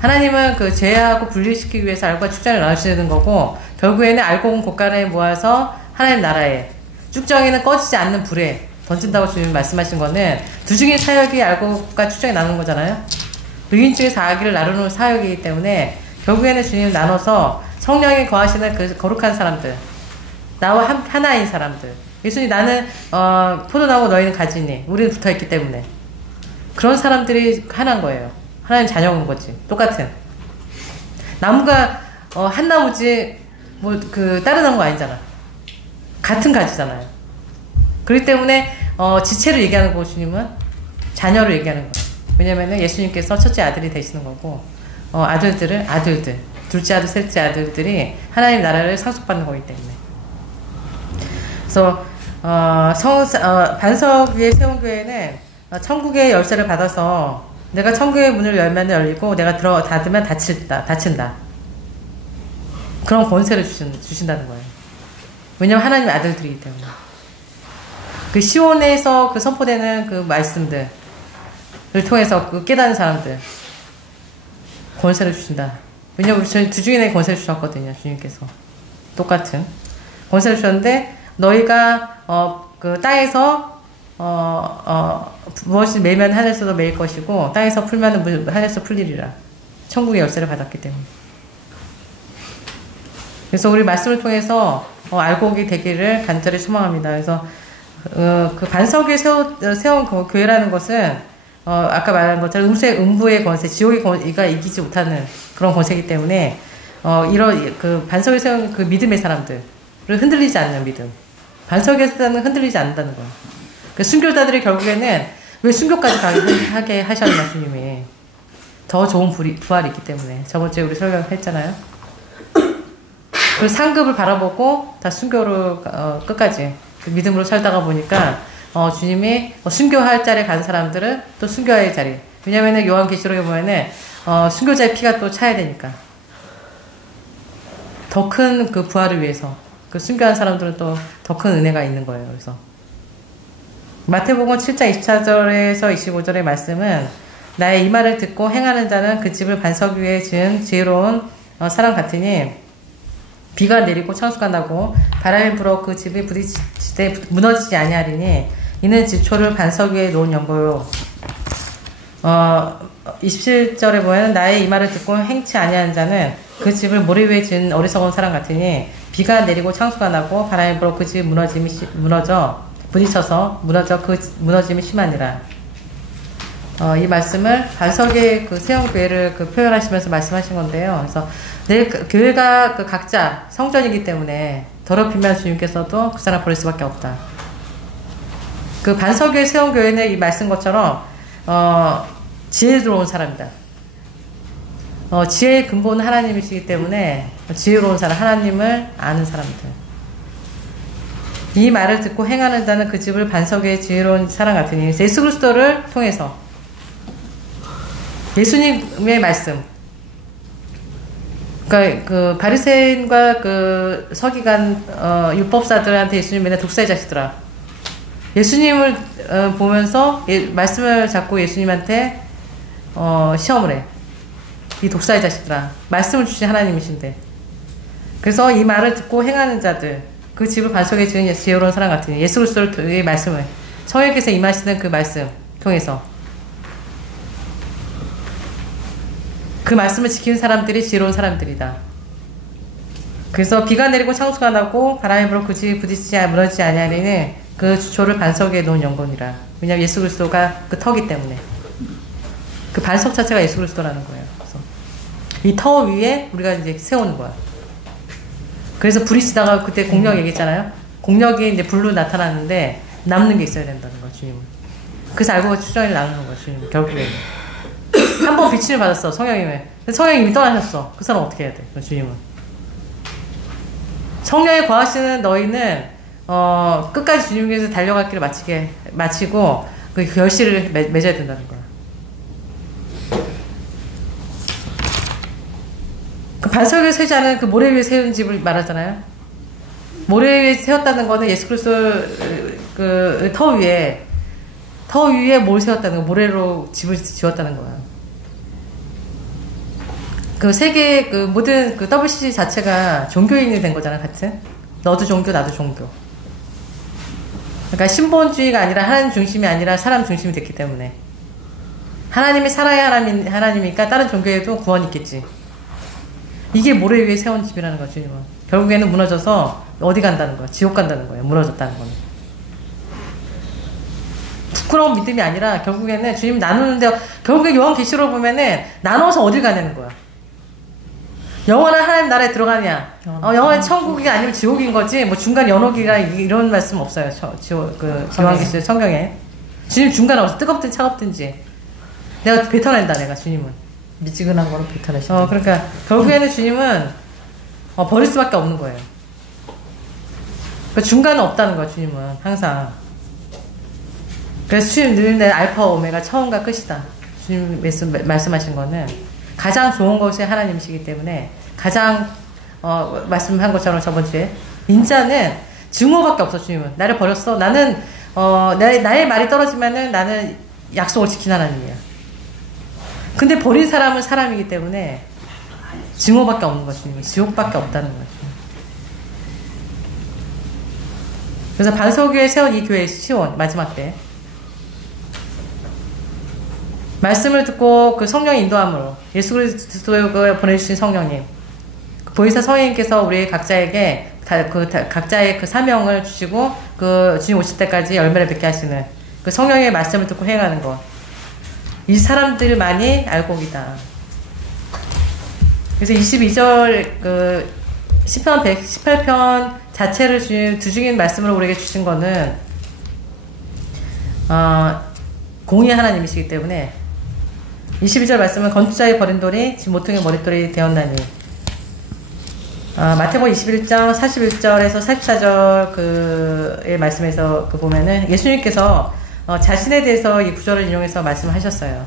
하나님은 그 죄하고 분리시키기 위해서 알고와 축전을 나누시는 거고 결국에는 알고 온 곳간에 모아서 하나님 나라에 쭉정이는 꺼지지 않는 불에 던진다고 주님 말씀하신 거는 두중의 사역이 알고가 축정이 나누는 거잖아요. 의인 중에 사악을 나누는 사역이기 때문에 결국에는 주님 나눠서 성령이 거하시는 그 거룩한 사람들, 나와 하나인 사람들. 예수님 나는 포도나무 너희는 가지니 우리는 붙어있기 때문에 그런 사람들이 하나인 거예요. 하나님 자녀인 거지. 똑같은 나무가 한 나무지 뭐 그 다른 나무가 아니잖아. 같은 가지잖아요. 그렇기 때문에 지체를 얘기하는 거고 주님은 자녀를 얘기하는 거예요. 왜냐면은 예수님께서 첫째 아들이 되시는 거고 아들들 둘째 아들 셋째 아들들이 하나님 나라를 상속받는 거기 때문에. 그래서 반석 위에 세운 교회는 천국의 열쇠를 받아서 내가 천국의 문을 열면 열리고 내가 닫으면 닫힌다. 그런 권세를 주신다는 거예요. 왜냐면 하나님의 아들들이기 때문에. 그 시온에서 그 선포되는 그 말씀들을 통해서 그 깨닫는 사람들 권세를 주신다. 왜냐면 우리 두 중에 권세를 주셨거든요. 주님께서 똑같은 권세를 주셨는데 너희가 그 땅에서 무엇이 매면 하늘에서도 매일 것이고 땅에서 풀면 하늘에서 풀리리라. 천국의 열쇠를 받았기 때문에. 그래서 우리 말씀을 통해서 알고 오게 되기를 간절히 소망합니다. 그래서 그 반석 위에 세운 그 교회라는 것은 아까 말한 것처럼 음부의 권세, 지옥의 권세가 이기지 못하는 그런 권세이기 때문에 이런 그 반석에 세운 그 믿음의 사람들을 흔들리지 않는 믿음. 반석에서는 흔들리지 않는다는 거예요. 그 순교자들이 결국에는 왜 순교까지 하게 하셨나 주님이 더 좋은 부활이 있기 때문에. 저번 주에 우리 설명했잖아요. 그 상급을 바라보고 다 순교를 끝까지 그 믿음으로 살다가 보니까 주님이 순교할 자리에 가는 사람들은 또 순교할 자리. 왜냐면은 요한계시록에 보면은 순교자의 피가 또 차야 되니까. 더 큰 그 부활을 위해서 그 순교한 사람들은 또 더 큰 은혜가 있는 거예요. 그래서 마태복음 7장 24절에서 25절의 말씀은 나의 이 말을 듣고 행하는 자는 그 집을 반석 위에 지은 지혜로운 사람 같으니 비가 내리고 창수가 나고 바람이 불어 그 집이 부딪히되 무너지지 아니하리니 이는 지초를 반석 위에 놓은 연고요. 27절에 보면 나의 이 말을 듣고 행치 아니하는 자는 그 집을 모래 위에 지은 어리석은 사람 같으니 비가 내리고 창수가 나고 바람이 불어 그 집이 부딪혀서 그 무너짐이 심하니라. 이 말씀을 반석의 그 세운 교회를 그 표현하시면서 말씀하신 건데요. 그래서 내 교회가 그 각자 성전이기 때문에 더럽히면 주님께서도 그 사람 버릴 수밖에 없다. 그 반석에 세운 교회는 이 말씀 것처럼 지혜로운 사람이다. 지혜의 근본은 하나님이시기 때문에 지혜로운 사람, 하나님을 아는 사람들. 이 말을 듣고 행하는 자는 그 집을 반석의 지혜로운 사람 같으니 예수 그리스도를 통해서 예수님의 말씀. 그러니까 그 바리새인과 그 서기관 율법사들한테 예수님 맨날 독사의 자식들아. 예수님을 보면서 말씀을 잡고 예수님한테 시험을 해. 이 독사의 자식들아. 말씀을 주신 하나님이신데. 그래서 이 말을 듣고 행하는 자들, 그 집을 반석에 지은 지혜로운 사람 같으니 예수 그리스도의 말씀을 성령께서 임하시는 그 말씀 통해서 그 말씀을 지키는 사람들이 지혜로운 사람들이다. 그래서 비가 내리고 창수가 나고 바람이 불어 그 집이 부딪히지 무너지지 아니하리니 그 주초를 반석에 놓은 연고니라. 왜냐하면 예수 그리스도가 그 터기 때문에. 그 반석 자체가 예수 그리스도라는 거예요. 그래서 이 터 위에 우리가 이제 세우는 거야. 그래서 불이 지다가 그때 공력 얘기했잖아요. 공력이 이제 불로 나타나는데 남는 게 있어야 된다는 거야, 주님은. 그래서 알고 추정을 나누는 거야, 주님은. 결국에는. 한 번 빛을 받았어, 성령님을. 근데 성령님이 떠나셨어. 그 사람 어떻게 해야 돼, 주님은. 성령에 거하시는 너희는 끝까지 주님께서 달려갈 길을 마치고 그 결실을 맺어야 된다는 거야. 그 반석을 세우지 않은 그 모래 위에 세운 집을 말하잖아요. 모래 위에 세웠다는 거는 예수 그리스도 그 터 위에 뭘 세웠다는 거, 모래로 집을 지었다는 거야. 그 세계 그 모든 그 WCC 자체가 종교인이 된 거잖아, 같은. 너도 종교, 나도 종교. 그러니까 신본주의가 아니라 하나님 중심이 아니라 사람 중심이 됐기 때문에 하나님이 살아야 하나님이니까 다른 종교에도 구원이 있겠지. 이게 모래 위에 세운 집이라는 거죠, 주님은. 결국에는 무너져서 어디 간다는 거야? 지옥 간다는 거예요. 무너졌다는 거는. 부끄러운 믿음이 아니라 결국에는 주님 나누는데 결국에 요한계시록 보면은 나눠서 어딜 가냐는 거야. 영원한 하나님 나라에 들어가냐? 영원한 천국이 아니면 지옥인 거지. 뭐 중간 연옥이라 이런 말씀 없어요. 요한계시록 성경에. 주님 중간에 없어. 뜨겁든 차갑든지. 내가 뱉어낸다, 내가 주님은. 미지근한 거로 뱉어내신다. 그러니까 결국에는 주님은 버릴 수밖에 없는 거예요. 그러니까 중간은 없다는 거야, 주님은 항상. 그래서 주님 늘 내 알파와 오메가 처음과 끝이다. 주님 말씀하신 거는 가장 좋은 것이 하나님이시기 때문에 가장 말씀한 것처럼 저번 주에 인자는 증오밖에 없어. 주님은 나를 버렸어. 나는 나의 말이 떨어지면은 나는 약속을 지키는 하나님이야. 근데 버린 사람은 사람이기 때문에 증오밖에 없는 거죠. 주님이 지옥밖에 없다는 거죠. 그래서 반석위에 세운 이 교회 시온 마지막 때 말씀을 듣고 그 성령의 인도함으로 예수 그리스도를 보내주신 성령님, 보혜사 성령님께서 우리 각자에게 각자의 그 사명을 주시고 그 주님 오실 때까지 열매를 맺게 하시는 그 성령의 말씀을 듣고 행하는 것, 이 사람들만이 알곡이다. 그래서 22절 그 시편 118편 자체를 두중인 말씀으로 우리에게 주신 거는 공의 하나님이시기 때문에 22절 말씀은 건투자의 버린 돌이 집 모퉁이의 머릿돌이 되었나니, 마태복음 21장 41절에서 44절 그의 말씀에서 보면은 예수님께서 자신에 대해서 이 구절을 인용해서 말씀하셨어요.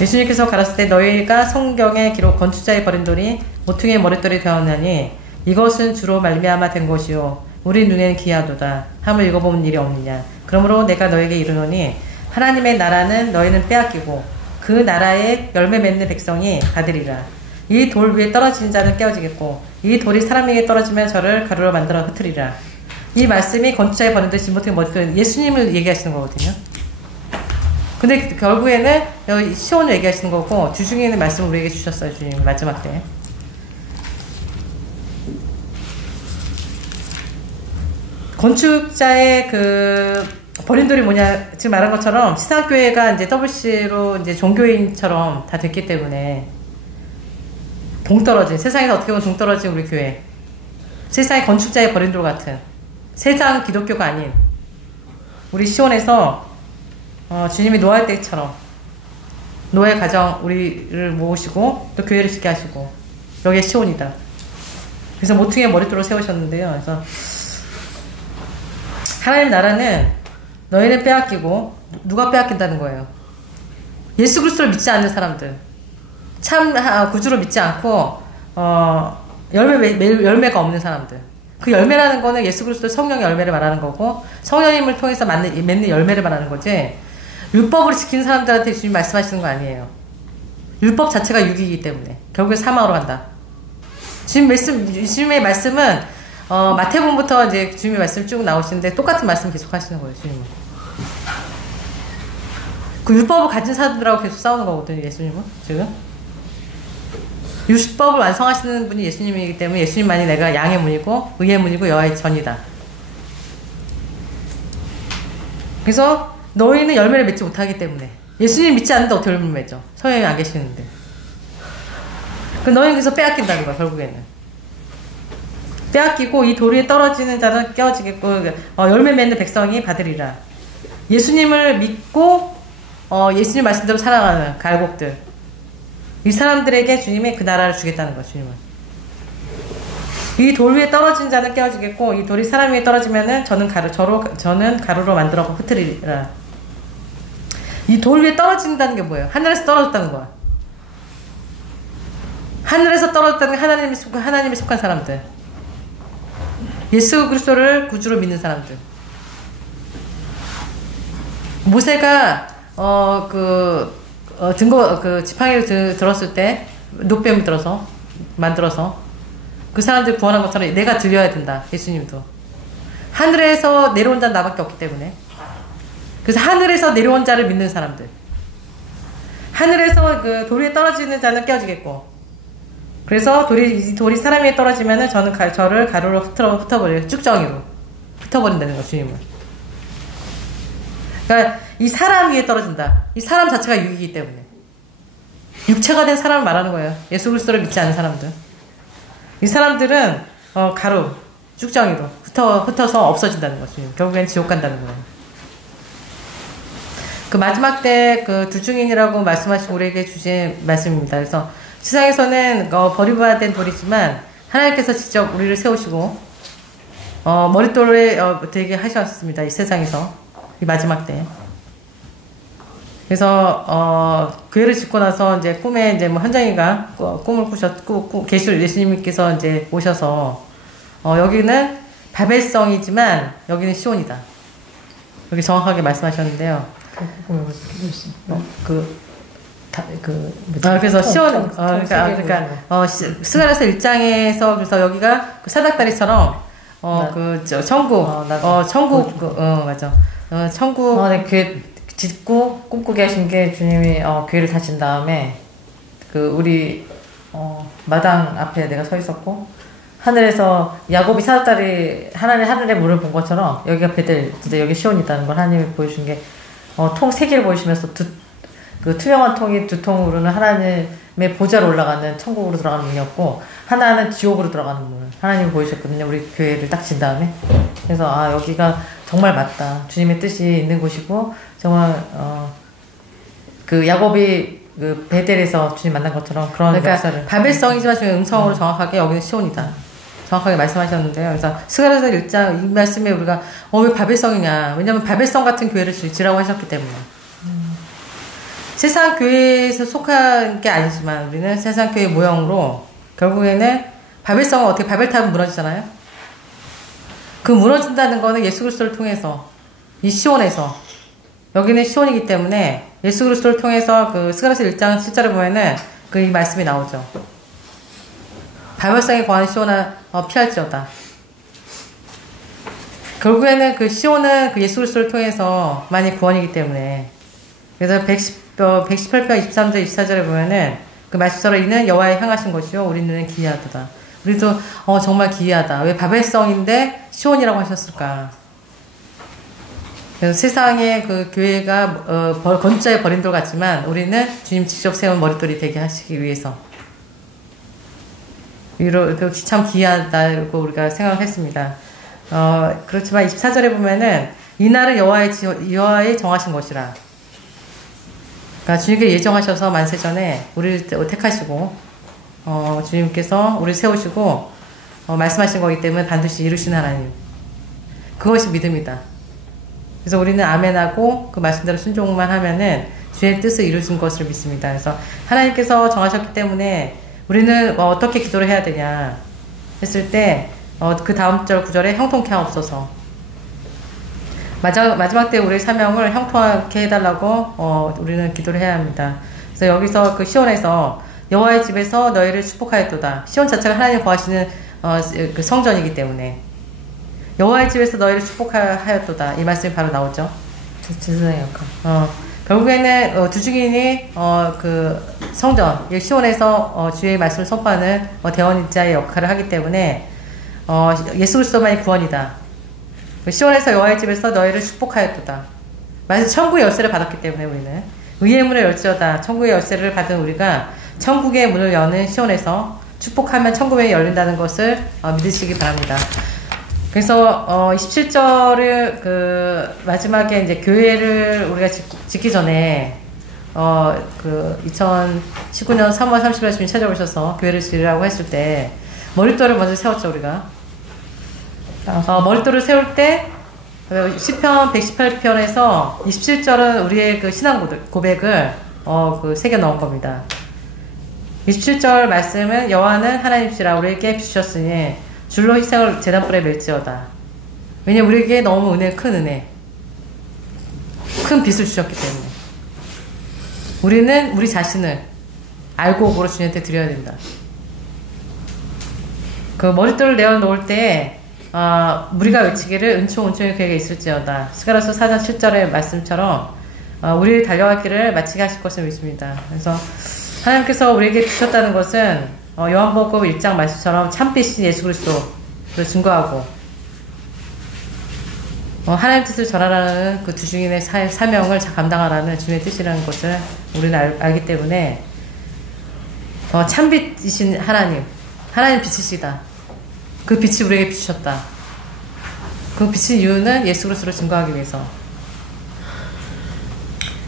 예수님께서 가라사대 때 너희가 성경에 기록 건투자의 버린 돌이 모퉁이의 머릿돌이 되었나니 이것은 주로 말미암아 된 것이요 우리 눈에는 기이하도다 함을 읽어본 일이 없느냐. 그러므로 내가 너에게 이르노니 하나님의 나라는 너희는 빼앗기고 그 나라에 열매 맺는 백성이 받으리라. 이 돌 위에 떨어진 자는 깨어지겠고 이 돌이 사람에게 떨어지면 저를 가루로 만들어 흩으리라. 이 말씀이 건투자에 버린 듯이 못해 머릿돌 예수님을 얘기하시는 거거든요. 근데 결국에는 여기 시온을 얘기하시는 거고 주중에 있는 말씀을 우리에게 주셨어요. 주님 마지막 때. 건축자의 버린 돌이 뭐냐, 지금 말한 것처럼 시상교회가 이제 WC로 이제 종교인처럼 다 됐기 때문에 동떨어진, 세상에서 어떻게 보면 동떨어진 우리 교회, 세상의 건축자의 버린 돌 같은 세상 기독교가 아닌 우리 시온에서 주님이 노아의 때처럼 노아의 가정 우리를 모으시고 또 교회를 짓게 하시고 여기에 시온이다. 그래서 모퉁이의 머릿돌을 세우셨는데요. 그래서 하나님 나라는 너희를 빼앗기고, 누가 빼앗긴다는 거예요? 예수 그리스도를 믿지 않는 사람들, 참 구주로 믿지 않고 열매가 없는 사람들. 그 열매라는 거는 예수 그리스도 성령의 열매를 말하는 거고 성령님을 통해서 맺는 열매를 말하는 거지, 율법을 지키는 사람들한테 주님 말씀하시는 거 아니에요. 율법 자체가 육이기 때문에 결국에 사망으로 간다. 주님의 말씀은 마태복음부터 이제 주님의 말씀 쭉 나오시는데 똑같은 말씀 계속 하시는 거예요. 주님은 그 율법을 가진 사람들하고 계속 싸우는 거거든요. 예수님은 지금 율법을 완성하시는 분이 예수님이기 때문에 예수님만이 내가 양의 문이고 의의 문이고 여호와의 전이다. 그래서 너희는 열매를 맺지 못하기 때문에, 예수님 믿지 않는데 어떻게 열매를 맺죠? 성령이 안 계시는데. 너희는 그래서 빼앗긴다는 거야. 결국에는 빼앗기고 이 돌 위에 떨어지는 자는 깨어지겠고 열매 맺는 백성이 받으리라. 예수님을 믿고 예수님 말씀대로 살아가는 갈곡들, 이 사람들에게 주님이 그 나라를 주겠다는 거야. 주님은 이 돌 위에 떨어진 자는 깨어지겠고 이 돌이 사람 위에 떨어지면은 저는 가루로 만들어 흩으리라. 이 돌 위에 떨어진다는 게 뭐예요? 하늘에서 떨어졌다는 거야. 하늘에서 떨어졌다는 게 하나님이 속한 사람들, 예수 그리스도를 구주로 믿는 사람들. 모세가 지팡이를 들었을 때, 노뱀을 만들어서 그 사람들 구원한 것처럼 내가 들려야 된다. 예수님도 하늘에서 내려온 자는 나밖에 없기 때문에. 그래서 하늘에서 내려온 자를 믿는 사람들, 하늘에서 그 돌 위에 떨어지는 자는 깨어지겠고, 그래서 돌이 사람 위에 떨어지면은 저를 가루로 흩어버려요. 쭉정이로 흩어버린다는 거. 주님은 그러니까 이 사람 위에 떨어진다. 이 사람 자체가 육이기 때문에 육체가 된 사람을 말하는 거예요. 예수 그리스도를 믿지 않는 사람들. 이 사람들은 가루, 쭉정이로 흩어서 없어진다는 거죠. 결국엔 지옥 간다는 거예요. 그 마지막 때 그 두중인이라고 말씀하시고 우리에게 주신 말씀입니다. 그래서 세상에서는 버림받은 돌이지만 하나님께서 직접 우리를 세우시고 머릿돌에 되게 하셨습니다. 이 세상에서 이 마지막 때. 그래서 교회를 짓고 나서 이제 꿈에 이제 뭐 현장이가 꿈을 꾸셨고 계시를 예수님께서 이제 오셔서 여기는 바벨성이지만 여기는 시온이다. 여기 정확하게 말씀하셨는데요. 그래서 시온 스가랴서 1장에서 그래서 여기가 그 사닥다리처럼 천국 맞아. 천국 네, 교회 짓고 꿈꾸게 하신 게 주님이 교회를 다신 다음에 그 우리 마당 앞에 내가 서 있었고 하늘에서 야곱이 사닥다리 하늘의 문을 본 것처럼 여기가 베델 진짜 여기 시온이다는 걸 하나님이 보여준 게 통 세 개를 보여주면서 그 투명한 통이 두 통으로는 하나님의 보좌로 올라가는 천국으로 들어가는 문이었고 하나는 지옥으로 들어가는 문을 하나님이 보여주셨거든요. 우리 교회를 딱 진 다음에. 그래서 여기가 정말 맞다. 주님의 뜻이 있는 곳이고 정말 그 야곱이 그 베델에서 주님 만난 것처럼 그런 역사를 바벨성이지만 지금 음성으로 정확하게 여기는 시온이다. 정확하게 말씀하셨는데요. 그래서 스가랴서 1장 이 말씀에 우리가 왜 바벨성이냐. 왜냐하면 바벨성 같은 교회를 지으라고 하셨기 때문에. 세상 교회에서 속한 게 아니지만 우리는 세상 교회 모형으로 결국에는 바벨성은 어떻게 바벨탑은 무너지잖아요. 그 무너진다는 거는 예수 그리스도를 통해서 이 시온에서 여기는 시온이기 때문에 예수 그리스도를 통해서 그 스가랴서 1장 7절에 보면은 이 말씀이 나오죠. 바벨성에 거하는 시온아 피할지어다. 결국에는 그 시온은 그 예수 그리스도를 통해서 많이 구원이기 때문에 그래서 118편 23절 24절에 보면은 그 말씀처럼 이는 여호와의 향하신 것이요 우리는 기이하도다. 우리도 정말 기이하다. 왜 바벨성인데 시온이라고 하셨을까? 그래서 세상에 그 교회가 건자에 버린 돌 같지만 우리는 주님 직접 세운 머릿돌이 되게 하시기 위해서 참 기이하다고 우리가 생각했습니다. 그렇지만 24절에 보면은 이날은 여호와의 정하신 것이라. 그러니까 주님께 예정하셔서 만세전에 우리를 택하시고 주님께서 우리를 세우시고 말씀하신 거기 때문에 반드시 이루시는 하나님. 그것이 믿음이다. 그래서 우리는 아멘하고 그 말씀대로 순종만 하면은 주의 뜻을 이루신 것을 믿습니다. 그래서 하나님께서 정하셨기 때문에 우리는 어떻게 기도를 해야 되냐 했을 때 그 다음 절 9절에 형통케 하옵소서. 마지막 때 우리의 사명을 형통하게 해달라고 우리는 기도를 해야 합니다. 그래서 여기서 그 시온에서 여호와의 집에서 너희를 축복하였도다. 시온 자체가 하나님 거하시는 그 성전이기 때문에 여호와의 집에서 너희를 축복하였도다. 이 말씀이 바로 나오죠. 제사장의 역할. 결국에는 두중인이 그 성전 시온에서 주의 말씀을 선포하는 대언자의 역할을 하기 때문에 예수 그리스도만이 구원이다. 시온에서 여호와의 집에서 너희를 축복하였도다. 마치 천국의 열쇠를 받았기 때문에 우리는 의의 문을 열지어다. 천국의 열쇠를 받은 우리가 천국의 문을 여는 시온에서 축복하면 천국에 열린다는 것을 믿으시기 바랍니다. 그래서 27절을 그 마지막에 이제 교회를 우리가 짓기 전에 그 2019년 3월 30일 주님 찾아오셔서 교회를 지으라고 했을 때 머릿돌을 먼저 세웠죠. 우리가 머릿돌을 세울 때 시편 118편에서 27절은 우리의 그 신앙 고백을 그 새겨 넣은 겁니다. 27절 말씀은 여호와는 하나님이시라 우리에게 주셨으니 줄로 희생을 제단불에 맬지어다. 왜냐면 우리에게 너무 큰 은혜, 큰 빚을 주셨기 때문에 우리는 우리 자신을 알고 오보로 주님한테 드려야 된다. 그 머릿돌을 내어놓을 때 우리가 외치기를 은총이 그에게 있을지어다. 스가랴서 4장 7절의 말씀처럼 우리를 달려갈 길을 마치게 하실 것을 믿습니다. 그래서 하나님께서 우리에게 주셨다는 것은 요한복음 1장 말씀처럼 참빛인 예수 그리스도를 증거하고 하나님 뜻을 전하라는 그 두중인의 사명을 감당하라는 주님의 뜻이라는 것을 우리는 알기 때문에 참빛이신 하나님 빛이시다. 그 빛이 우리에게 비추셨다. 그 빛의 이유는 예수 그리스도를 증거하기 위해서.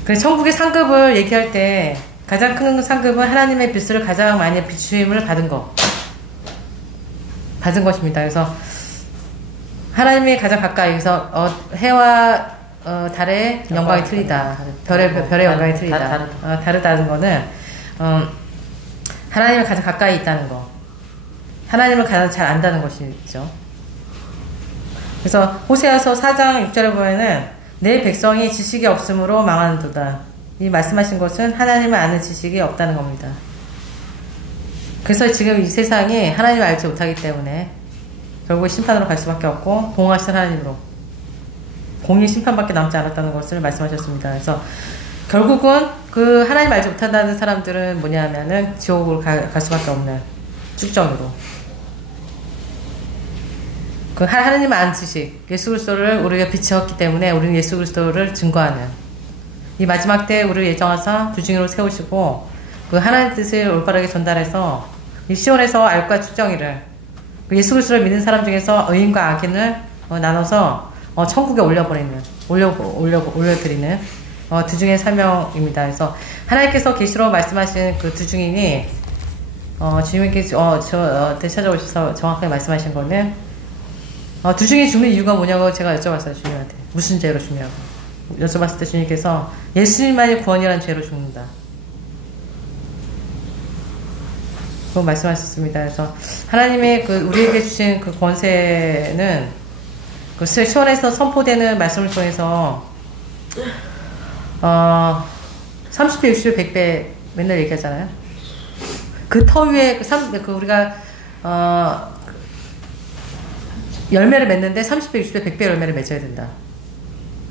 그래서 천국의 상급을 얘기할 때 가장 큰 상급은 하나님의 빛을 가장 많이 비추임을 받은 것입니다. 그래서 하나님이 가장 가까이서 해와 달의 영광이 틀리다. 별의 영광이 틀리다. 다르다는 거는 하나님을 가장 가까이 있다는 거. 하나님을 가장 잘 안다는 것이죠. 그래서 호세아서 4장 6절에 보면은 내 백성이 지식이 없으므로 망하는도다. 이 말씀하신 것은 하나님을 아는 지식이 없다는 겁니다. 그래서 지금 이 세상이 하나님을 알지 못하기 때문에 결국 심판으로 갈 수밖에 없고 보응하신 하나님으로 공의 심판밖에 남지 않았다는 것을 말씀하셨습니다. 그래서 결국은 그 하나님 알지 못한다는 사람들은 뭐냐면은 지옥으로 갈 수밖에 없는 축적으로 그 하나님 아는 지식, 예수 그리스도를 우리가 비추었기 때문에 우리는 예수 그리스도를 증거하는 이 마지막 때에 우리를 예정하사 두중이로 세우시고 그 하나님의 뜻을 올바르게 전달해서 이 시온에서 알과 축정이를 그 예수 그리스도를 믿는 사람 중에서 의인과 악인을 나눠서 천국에 올려드리는 두중의 사명입니다. 그래서 하나님께서 계시로 말씀하신 그 두중인이 주님께서 저한테 찾아오셔서 정확하게 말씀하신 거는 두중이 죽는 이유가 뭐냐고 제가 여쭤봤어요. 주님한테. 무슨 죄로 죽냐고 여쭤봤을 때 주님께서 예수님만이 구원이라는 죄로 죽는다. 그거 말씀하셨습니다. 그래서 하나님의 그 우리에게 주신 그 권세는 그 시온에서 선포되는 말씀을 통해서 30배, 60배, 100배 맨날 얘기하잖아요. 그 터 위에 우리가 열매를 맺는데 30배, 60배, 100배 열매를 맺어야 된다.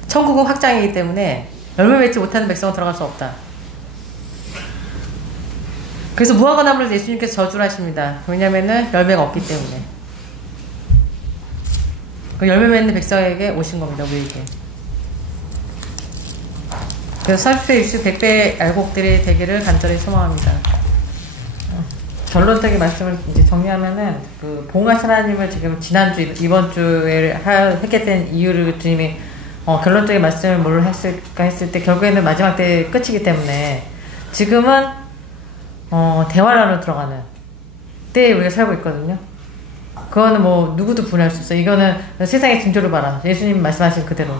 천국은 확장이기 때문에 열매 맺지 못하는 백성은 들어갈 수 없다. 그래서 무화과 나무를 예수님께서 저주를 하십니다. 왜냐면은 열매가 없기 때문에. 그 열매 맺는 백성에게 오신 겁니다. 우리에게. 그래서 30배, 60배, 100배 알곡들이 되기를 간절히 소망합니다. 결론적인 말씀을 이제 정리하면은 그 보응하신 하나님을 지금 지난주 이번 주에 했게 된 이유를 주님이 결론적인 말씀을 뭘 했을까 했을 때 결국에는 마지막 때 끝이기 때문에 지금은 대환란으로 들어가는 때에 우리가 살고 있거든요. 그거는 뭐 누구도 분할 수 없어요. 이거는 세상의 징조를 봐라. 예수님 말씀하신 그대로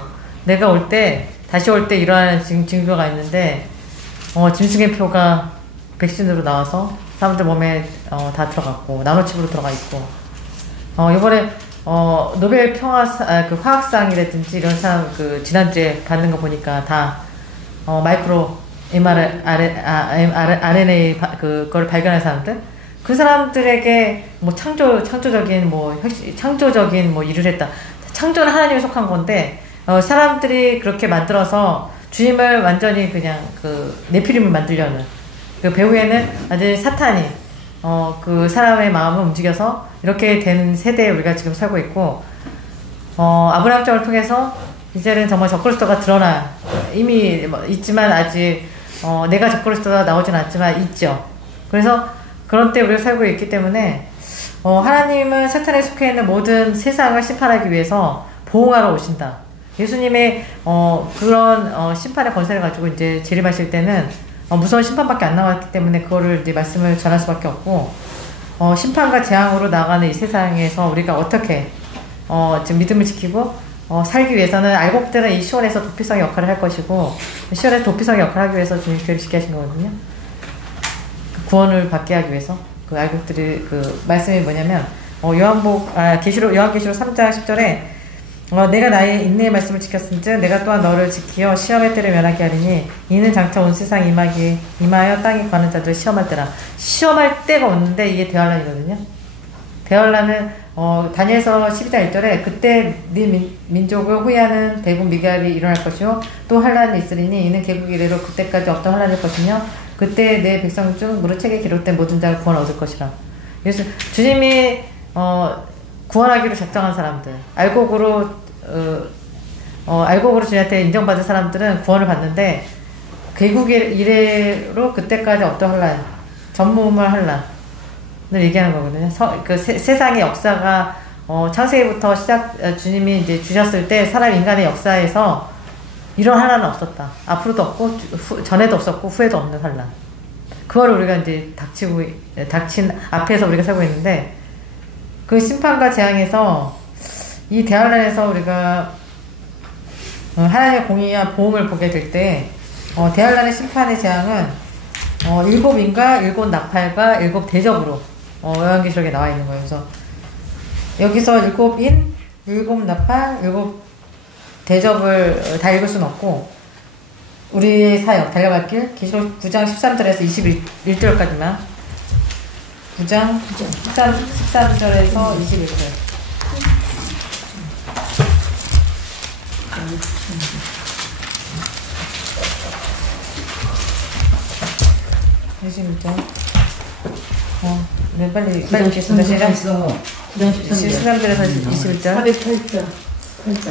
내가 올 때 다시 올 때 일어나는 징조가 있는데 짐승의 표가 백신으로 나와서 사람들 몸에 다 들어갔고 나노칩으로 들어가 있고 이번에 노벨 그 화학상이라든지 이런 상 그 지난주에 받는 거 보니까 다 마이크로 RNA 그걸 발견한 사람들 그 사람들에게 뭐 창조적인 뭐 일을 했다. 창조는 하나님에 속한 건데 사람들이 그렇게 만들어서 주님을 완전히 그냥 그 네피림을 만들려는 그 배후에는 완전히 사탄이 그 사람의 마음을 움직여서 이렇게 되는 세대에 우리가 지금 살고 있고 아브라함 짝을 통해서 이제는 정말 적그리스도가 드러나 이미 있지만 아직 내가 적그리스도가 나오진 않지만 있죠. 그래서 그런 때 우리가 살고 있기 때문에 하나님은 사탄에 속해 있는 모든 세상을 심판하기 위해서 보응하러 오신다. 예수님의 그런 심판의 권세를 가지고 이제 재림하실 때는 무서운 심판밖에 안 나왔기 때문에 그거를 이제 말씀을 전할 수밖에 없고 심판과 재앙으로 나가는 이 세상에서 우리가 어떻게 지금 믿음을 지키고 살기 위해서는 알곡들은 이 시온에서 도피성의 역할을 할 것이고 시온에서 도피성의 역할을 하기 위해서 주님 교회를 짓게 하신 거거든요. 그 구원을 받게 하기 위해서 그 알곡들이 그 말씀이 뭐냐면 요한계시록 3장 10절에 내가 나의 인내의 말씀을 지켰은즉 내가 또한 너를 지키어 시험의 때를 면하게 하리니 이는 장차 온 세상 임하여 땅에 가는 자들을 시험할 때라. 시험할 때가 없는데 이게 대환란이거든요. 대환란은 다니엘서 12장 1절에 그때 네 민족을 후회하는 대국 미갈이 일어날 것이요 또 환란이 있으리니 이는 개국 이래로 그때까지 없던 환란일 것이며 그때 내 백성 중 무릇 책에 기록된 모든 자가 구원 얻을 것이라. 그래서 주님이 구원하기로 작정한 사람들 알곡으로 주님한테 인정받은 사람들은 구원을 받는데 개국 이래로 그때까지 어떤 혼란 전무후물 환란을 얘기하는 거거든요. 세상의 역사가 창세기부터 주님이 이제 주셨을 때 사람 인간의 역사에서 이런 환란은 없었다. 앞으로도 없고 전에도 없었고 후에도 없는 환란. 그걸 우리가 이제 닥친 앞에서 우리가 살고 있는데, 그 심판과 재앙에서 이 대환란에서 우리가 하나님의 공의와 보험을 보게 될 때, 대환란의 심판의 재앙은 7인과 7 나팔과 7 대접으로 요한계시록에 나와 있는 거예요. 그래서 여기서 7인, 7 나팔, 7 대접을 다 읽을 수는 없고, 우리의 사역, 달려갈 길, 계시록 9장 13절에서 21절까지만, 9장 13절에서 21절. 21절. 네, 빨리 읽겠습니다. 시작. 13절에서 21절. 408절.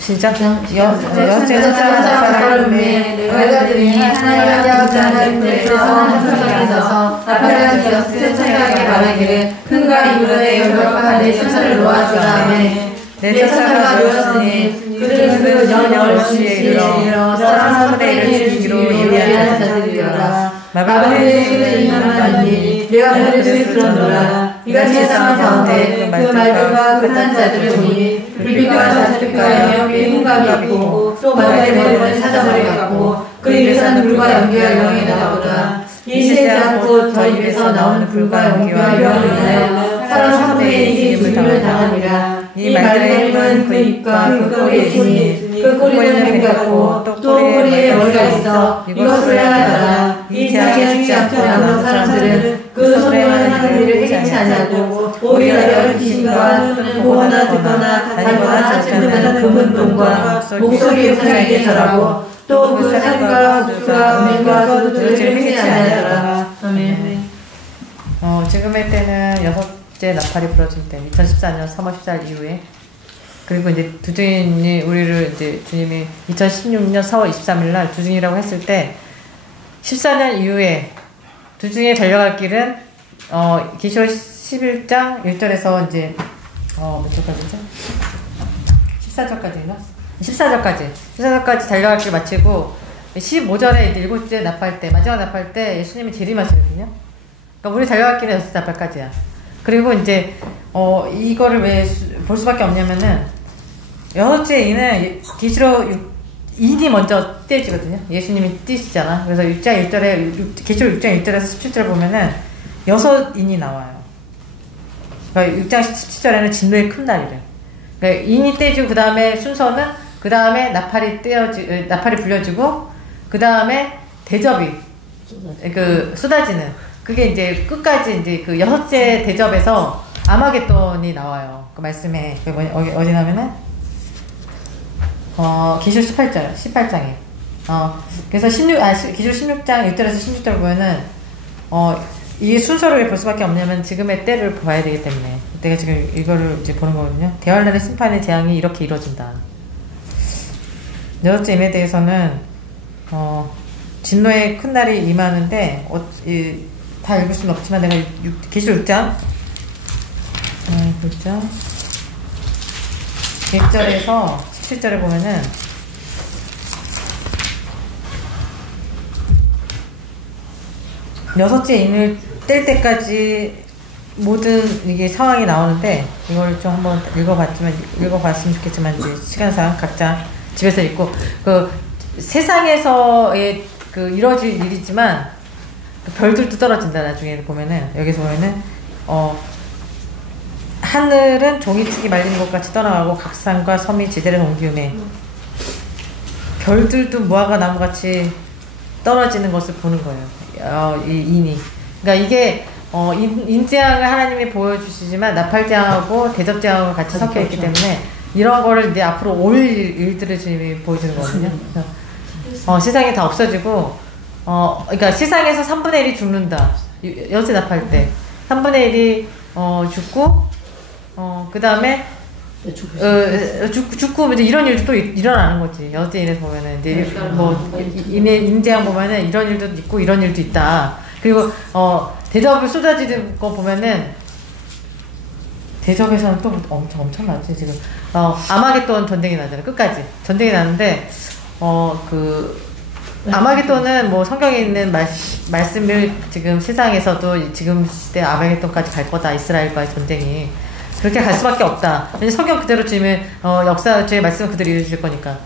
시작. 여호와께서 나팔을 너희가 들으니 하나님의 자녀들에서 성령께서 나팔을 기어 천사에게 말하기를 큰과 이브라의 열과 내 천사를 놓아주라. 아멘. 내 천사가 놓였으니 그들은 그 영역시에 이르러 사람 3분의 1을 죽이기로 예비한 자들이여라. 마바벨의 수를 인하니 내가 너를 들었노라. 이같이 세상 가운데 그 말들과 끝난 자들을 보니 불빛과 자식들과 영의 흉감이 있고 또 말의 머리는 사자머리 같고 그 입에서는 불과 연기와 영이 나오더라. 이 세상 곧 저 입에서 나오는 불과 연기와 영을 인하여 사람 3분의 1이 죽임을 당하니라. 이 말들의 힘은 그 입과 그 꼬리에 있으니 그 꼬리는 뱀 같고 또 꼬리에 머리가 있어 이것을 향하더라. 이 재앙에 죽지 않고 남은 사람들은 그 손에 하는 일을 행치 아니하고 오히려 귀신과 보거나 듣거나 다니거나 찔르는 금은 돈과 목소리의 사자에게 절하고 또 그 산과 숲과 은행과 소들을 행치 아니하더라. 아멘. 지금의 때는 6째 나팔이 부러진 때, 2014년 3월 14일 이후에, 그리고 이제 두중인이 우리를 이제 주님이 2016년 4월 23일 날 두중이라고 했을 때, 14년 이후에 두중에 달려갈 길은 계시록 11장 1절에서 이제 몇 절까지죠? 14절까지인가? 14절까지 달려갈 길 마치고 15절에 이제 7째 나팔 때, 마지막 나팔 때 예수님이 재림하시거든요. 그러니까 우리 달려갈 길은 6째 나팔까지야. 그리고 이제 이거를 왜 볼 수밖에 없냐면은 6째 인은 계시록 2인이 먼저 떼지거든요. 예수님이 띄시잖아. 그래서 6장 1절에 계시록 6장 1절에서 17절 보면은 6인이 나와요. 그러니까 6장 17절에는 진노의 큰 날이래. 그러니까 인이 떼지고 그 다음에 순서는 그 다음에 나팔이 불려지고 그 다음에 대접이 쏟아지는, 그게 이제 끝까지 이제 그 6째 대접에서 아마겟돈이 나와요. 그 말씀에 어디 나면은 계시록 18장에 그래서 계시록 16장 1절에서 16절 보면은 이 순서를 왜 볼 수밖에 없냐면 지금의 때를 봐야 되기 때문에 내가 지금 이거를 이제 보는 거거든요. 대환란의 심판의 재앙이 이렇게 이루어진다. 6째 임에 대해서는 진노의 큰 날이 임하는데 다 읽을 수는 없지만 내가 계시록 6장 1절에서 17절에 보면은 여섯째 인을 뗄 때까지 모든 이게 상황이 나오는데 이걸 좀 한번 읽어봤으면 좋겠지만 이제 시간상 각자 집에서 읽고 그 세상에서의 그 이루어질 일이지만 그 별들도 떨어진다. 나중에 보면은 여기서 보면은 하늘은 종이축이 말리는 것 같이 떠나가고 각 산과 섬이 지대를 옮기우매 별들도 무화과 나무같이 떨어지는 것을 보는 거예요. 이 인이. 그러니까 이게 인재앙을 하나님이 보여주시지만 나팔재앙하고 대접재앙하고 같이 섞여 있기 때문에 이런 거를 이제 앞으로 올 일들을 주님이 보여주는 거거든요. 세상이 다 없어지고 그러니까 세상에서 3분의 1이 죽는다. 여째 나팔 때 3분의 1이 죽고 그 다음에 죽고 이제 이런 일도 또 일어나는 거지. 여째 일에서 보면은 이제 뭐 인재앙 보면은 이런 일도 있고 이런 일도 있다. 그리고 대접을 쏟아지는 거 보면은 대접에서는 또 엄청나지 지금. 아마겟돈 전쟁이 나잖아요. 끝까지 전쟁이 나는데 아마겟돈은 뭐 성경에 있는 말씀을 지금 세상에서도 지금 시대 아마겟돈까지 갈 거다. 이스라엘과의 전쟁이 그렇게 갈 수밖에 없다. 성경 그대로 주님의 역사 주의 말씀 그대로 이루어질 거니까.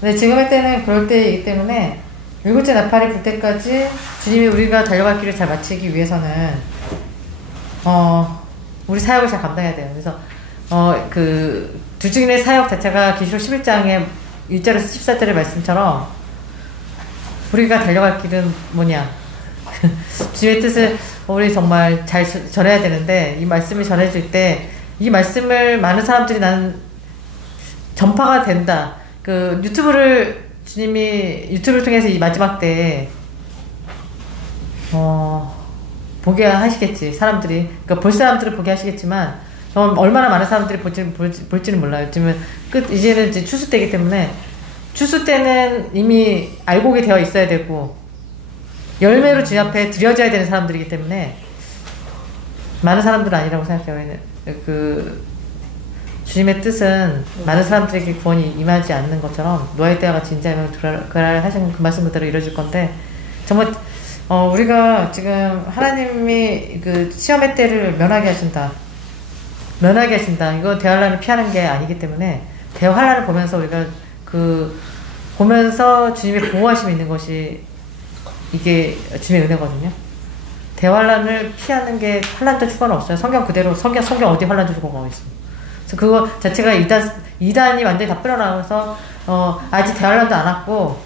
근데 지금 할 때는 그럴 때이기 때문에 일곱째 나팔이 불 때까지 주님이 우리가 달려갈 길을 잘 마치기 위해서는 우리 사역을 잘 감당해야 돼요. 그래서 그 두중인의 사역 자체가 계시록 11장의 1절에서 14절의 말씀처럼 우리가 달려갈 길은 뭐냐 주님의 뜻을 우리 정말 잘 전해야 되는데 이 말씀을 전해줄 때 이 말씀을 많은 사람들이 나는 전파가 된다. 그 주님이 유튜브를 통해서 이 마지막 때 보게 하시겠지. 사람들이 그러니까 볼 사람들은 보게 하시겠지만 얼마나 많은 사람들이 볼지는 몰라요. 이제는 이제 추수 때이기 때문에 추수 때는 이미 알곡이 되어 있어야 되고 열매로 주님 앞에 드려져야 되는 사람들이기 때문에 많은 사람들은 아니라고 생각해요. 그 주님의 뜻은 많은 사람들에게 구원이 임하지 않는 것처럼 노아의 때와 같이 인자하면 그날 하신 그 말씀 그대로 이루어질 건데 정말 우리가 지금 하나님이 그 시험의 때를 면하게 하신다. 이거 대환란을 피하는 게 아니기 때문에 대환란을 보면서 우리가 보면서 주님의 보호하심이 있는 것이 이게 주님의 은혜거든요. 대환란을 피하는 게 환란도 축원은 없어요. 성경 그대로 성경 어디 환란도 축원가 있습니다. 그래서 그거 자체가 이단이 완전히 다 끌어나와서 아직 대환란도 안 왔고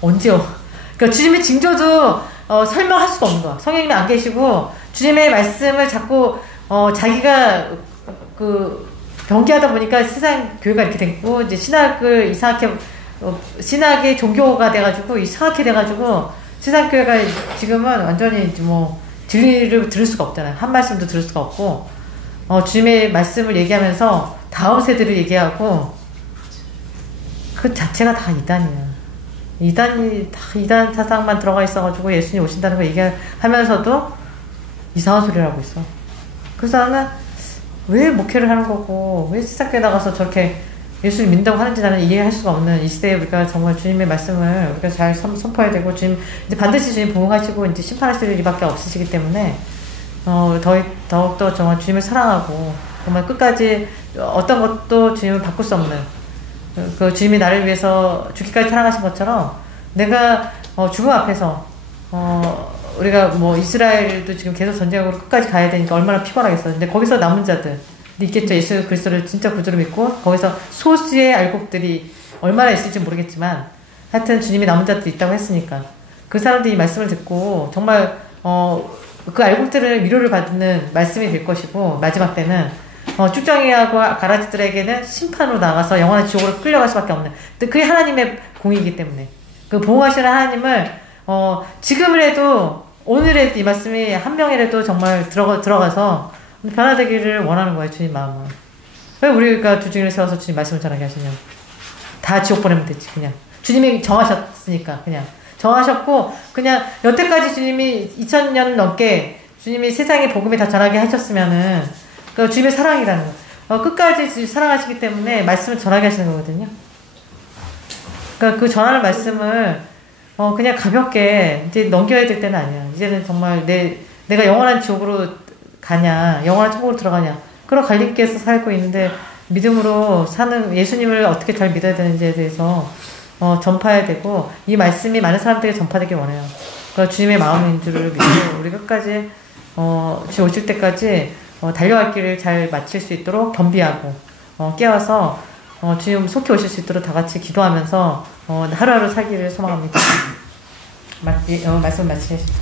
언제요? 그러니까 주님의 징조도 설명할 수가 없는 거야. 성령님이 안 계시고 주님의 말씀을 자꾸 자기가 변기하다 보니까 세상 교회가 이렇게 됐고 이제 신학을 이상하게 신학의 종교가 돼가지고 이상하게 돼가지고 세상 교회가 지금은 완전히 뭐 진리를 들을 수가 없잖아요. 한 말씀도 들을 수가 없고 주님의 말씀을 얘기하면서 다음 세대를 얘기하고 그 자체가 다 이단이야. 이단 사상만 들어가 있어가지고 예수님 오신다는 거 얘기하면서도 이상한 소리를 하고 있어. 그래서 나는 왜 목회를 하는 거고 왜 세상교회 나가서 저렇게 예수를 믿는다고 하는지 나는 이해할 수가 없는 이 시대에 우리가 정말 주님의 말씀을 우리가 잘 선포해야 되고 주님 이제 반드시 주님 보응하시고 이제 심판하실 일밖에 없으시기 때문에 더욱더 정말 주님을 사랑하고 정말 끝까지 어떤 것도 주님을 바꿀 수 없는 그 주님이 나를 위해서 죽기까지 사랑하신 것처럼 내가 죽음 앞에서 우리가 뭐 이스라엘도 지금 계속 전쟁으로 끝까지 가야 되니까 얼마나 피곤하겠어. 근데 거기서 남은 자들 있겠죠. 예수 그리스도를 진짜 구주로 믿고 거기서 소수의 알곡들이 얼마나 있을지 모르겠지만 하여튼 주님이 남은 자들이 있다고 했으니까 그 사람들이 이 말씀을 듣고 정말 그 알곡들을 위로를 받는 말씀이 될 것이고 마지막 때는 쭉정이하고 가라지들에게는 심판으로 나가서 영원한 지옥으로 끌려갈 수밖에 없는 그게 하나님의 공이기 때문에 그 보호하시는 하나님을 지금이라도 오늘의 이 말씀이 한 명이라도 정말 들어가서 변화되기를 원하는 거예요. 주님 마음은. 왜 우리가 두중인을 세워서 주님 말씀을 전하게 하시냐. 다 지옥 보내면 되지 그냥. 주님이 정하셨으니까 그냥. 정하셨고 그냥 여태까지 주님이 2000년 넘게 주님이 세상의 복음을 다 전하게 하셨으면은 그 주님의 사랑이라는 거. 끝까지 사랑하시기 때문에 말씀을 전하게 하시는 거거든요. 그러니까 그 전하는 말씀을 그냥 가볍게 이제 넘겨야 될 때는 아니야. 이제는 정말 내가 영원한 지옥으로 가냐, 영원한 천국으로 들어가냐. 그런 갈림길에서 살고 있는데 믿음으로 사는 예수님을 어떻게 잘 믿어야 되는지에 대해서 전파해야 되고 이 말씀이 많은 사람들에게 전파되길 원해요. 그러니까 주님의 마음인 줄을 믿고 우리 끝까지 주님 오실 때까지 달려갈 길을 잘 마칠 수 있도록 겸비하고 깨어서 주님 속히 오실 수 있도록 다 같이 기도하면서 하루하루 살기를 소망합니다. 말씀 마치겠습니다.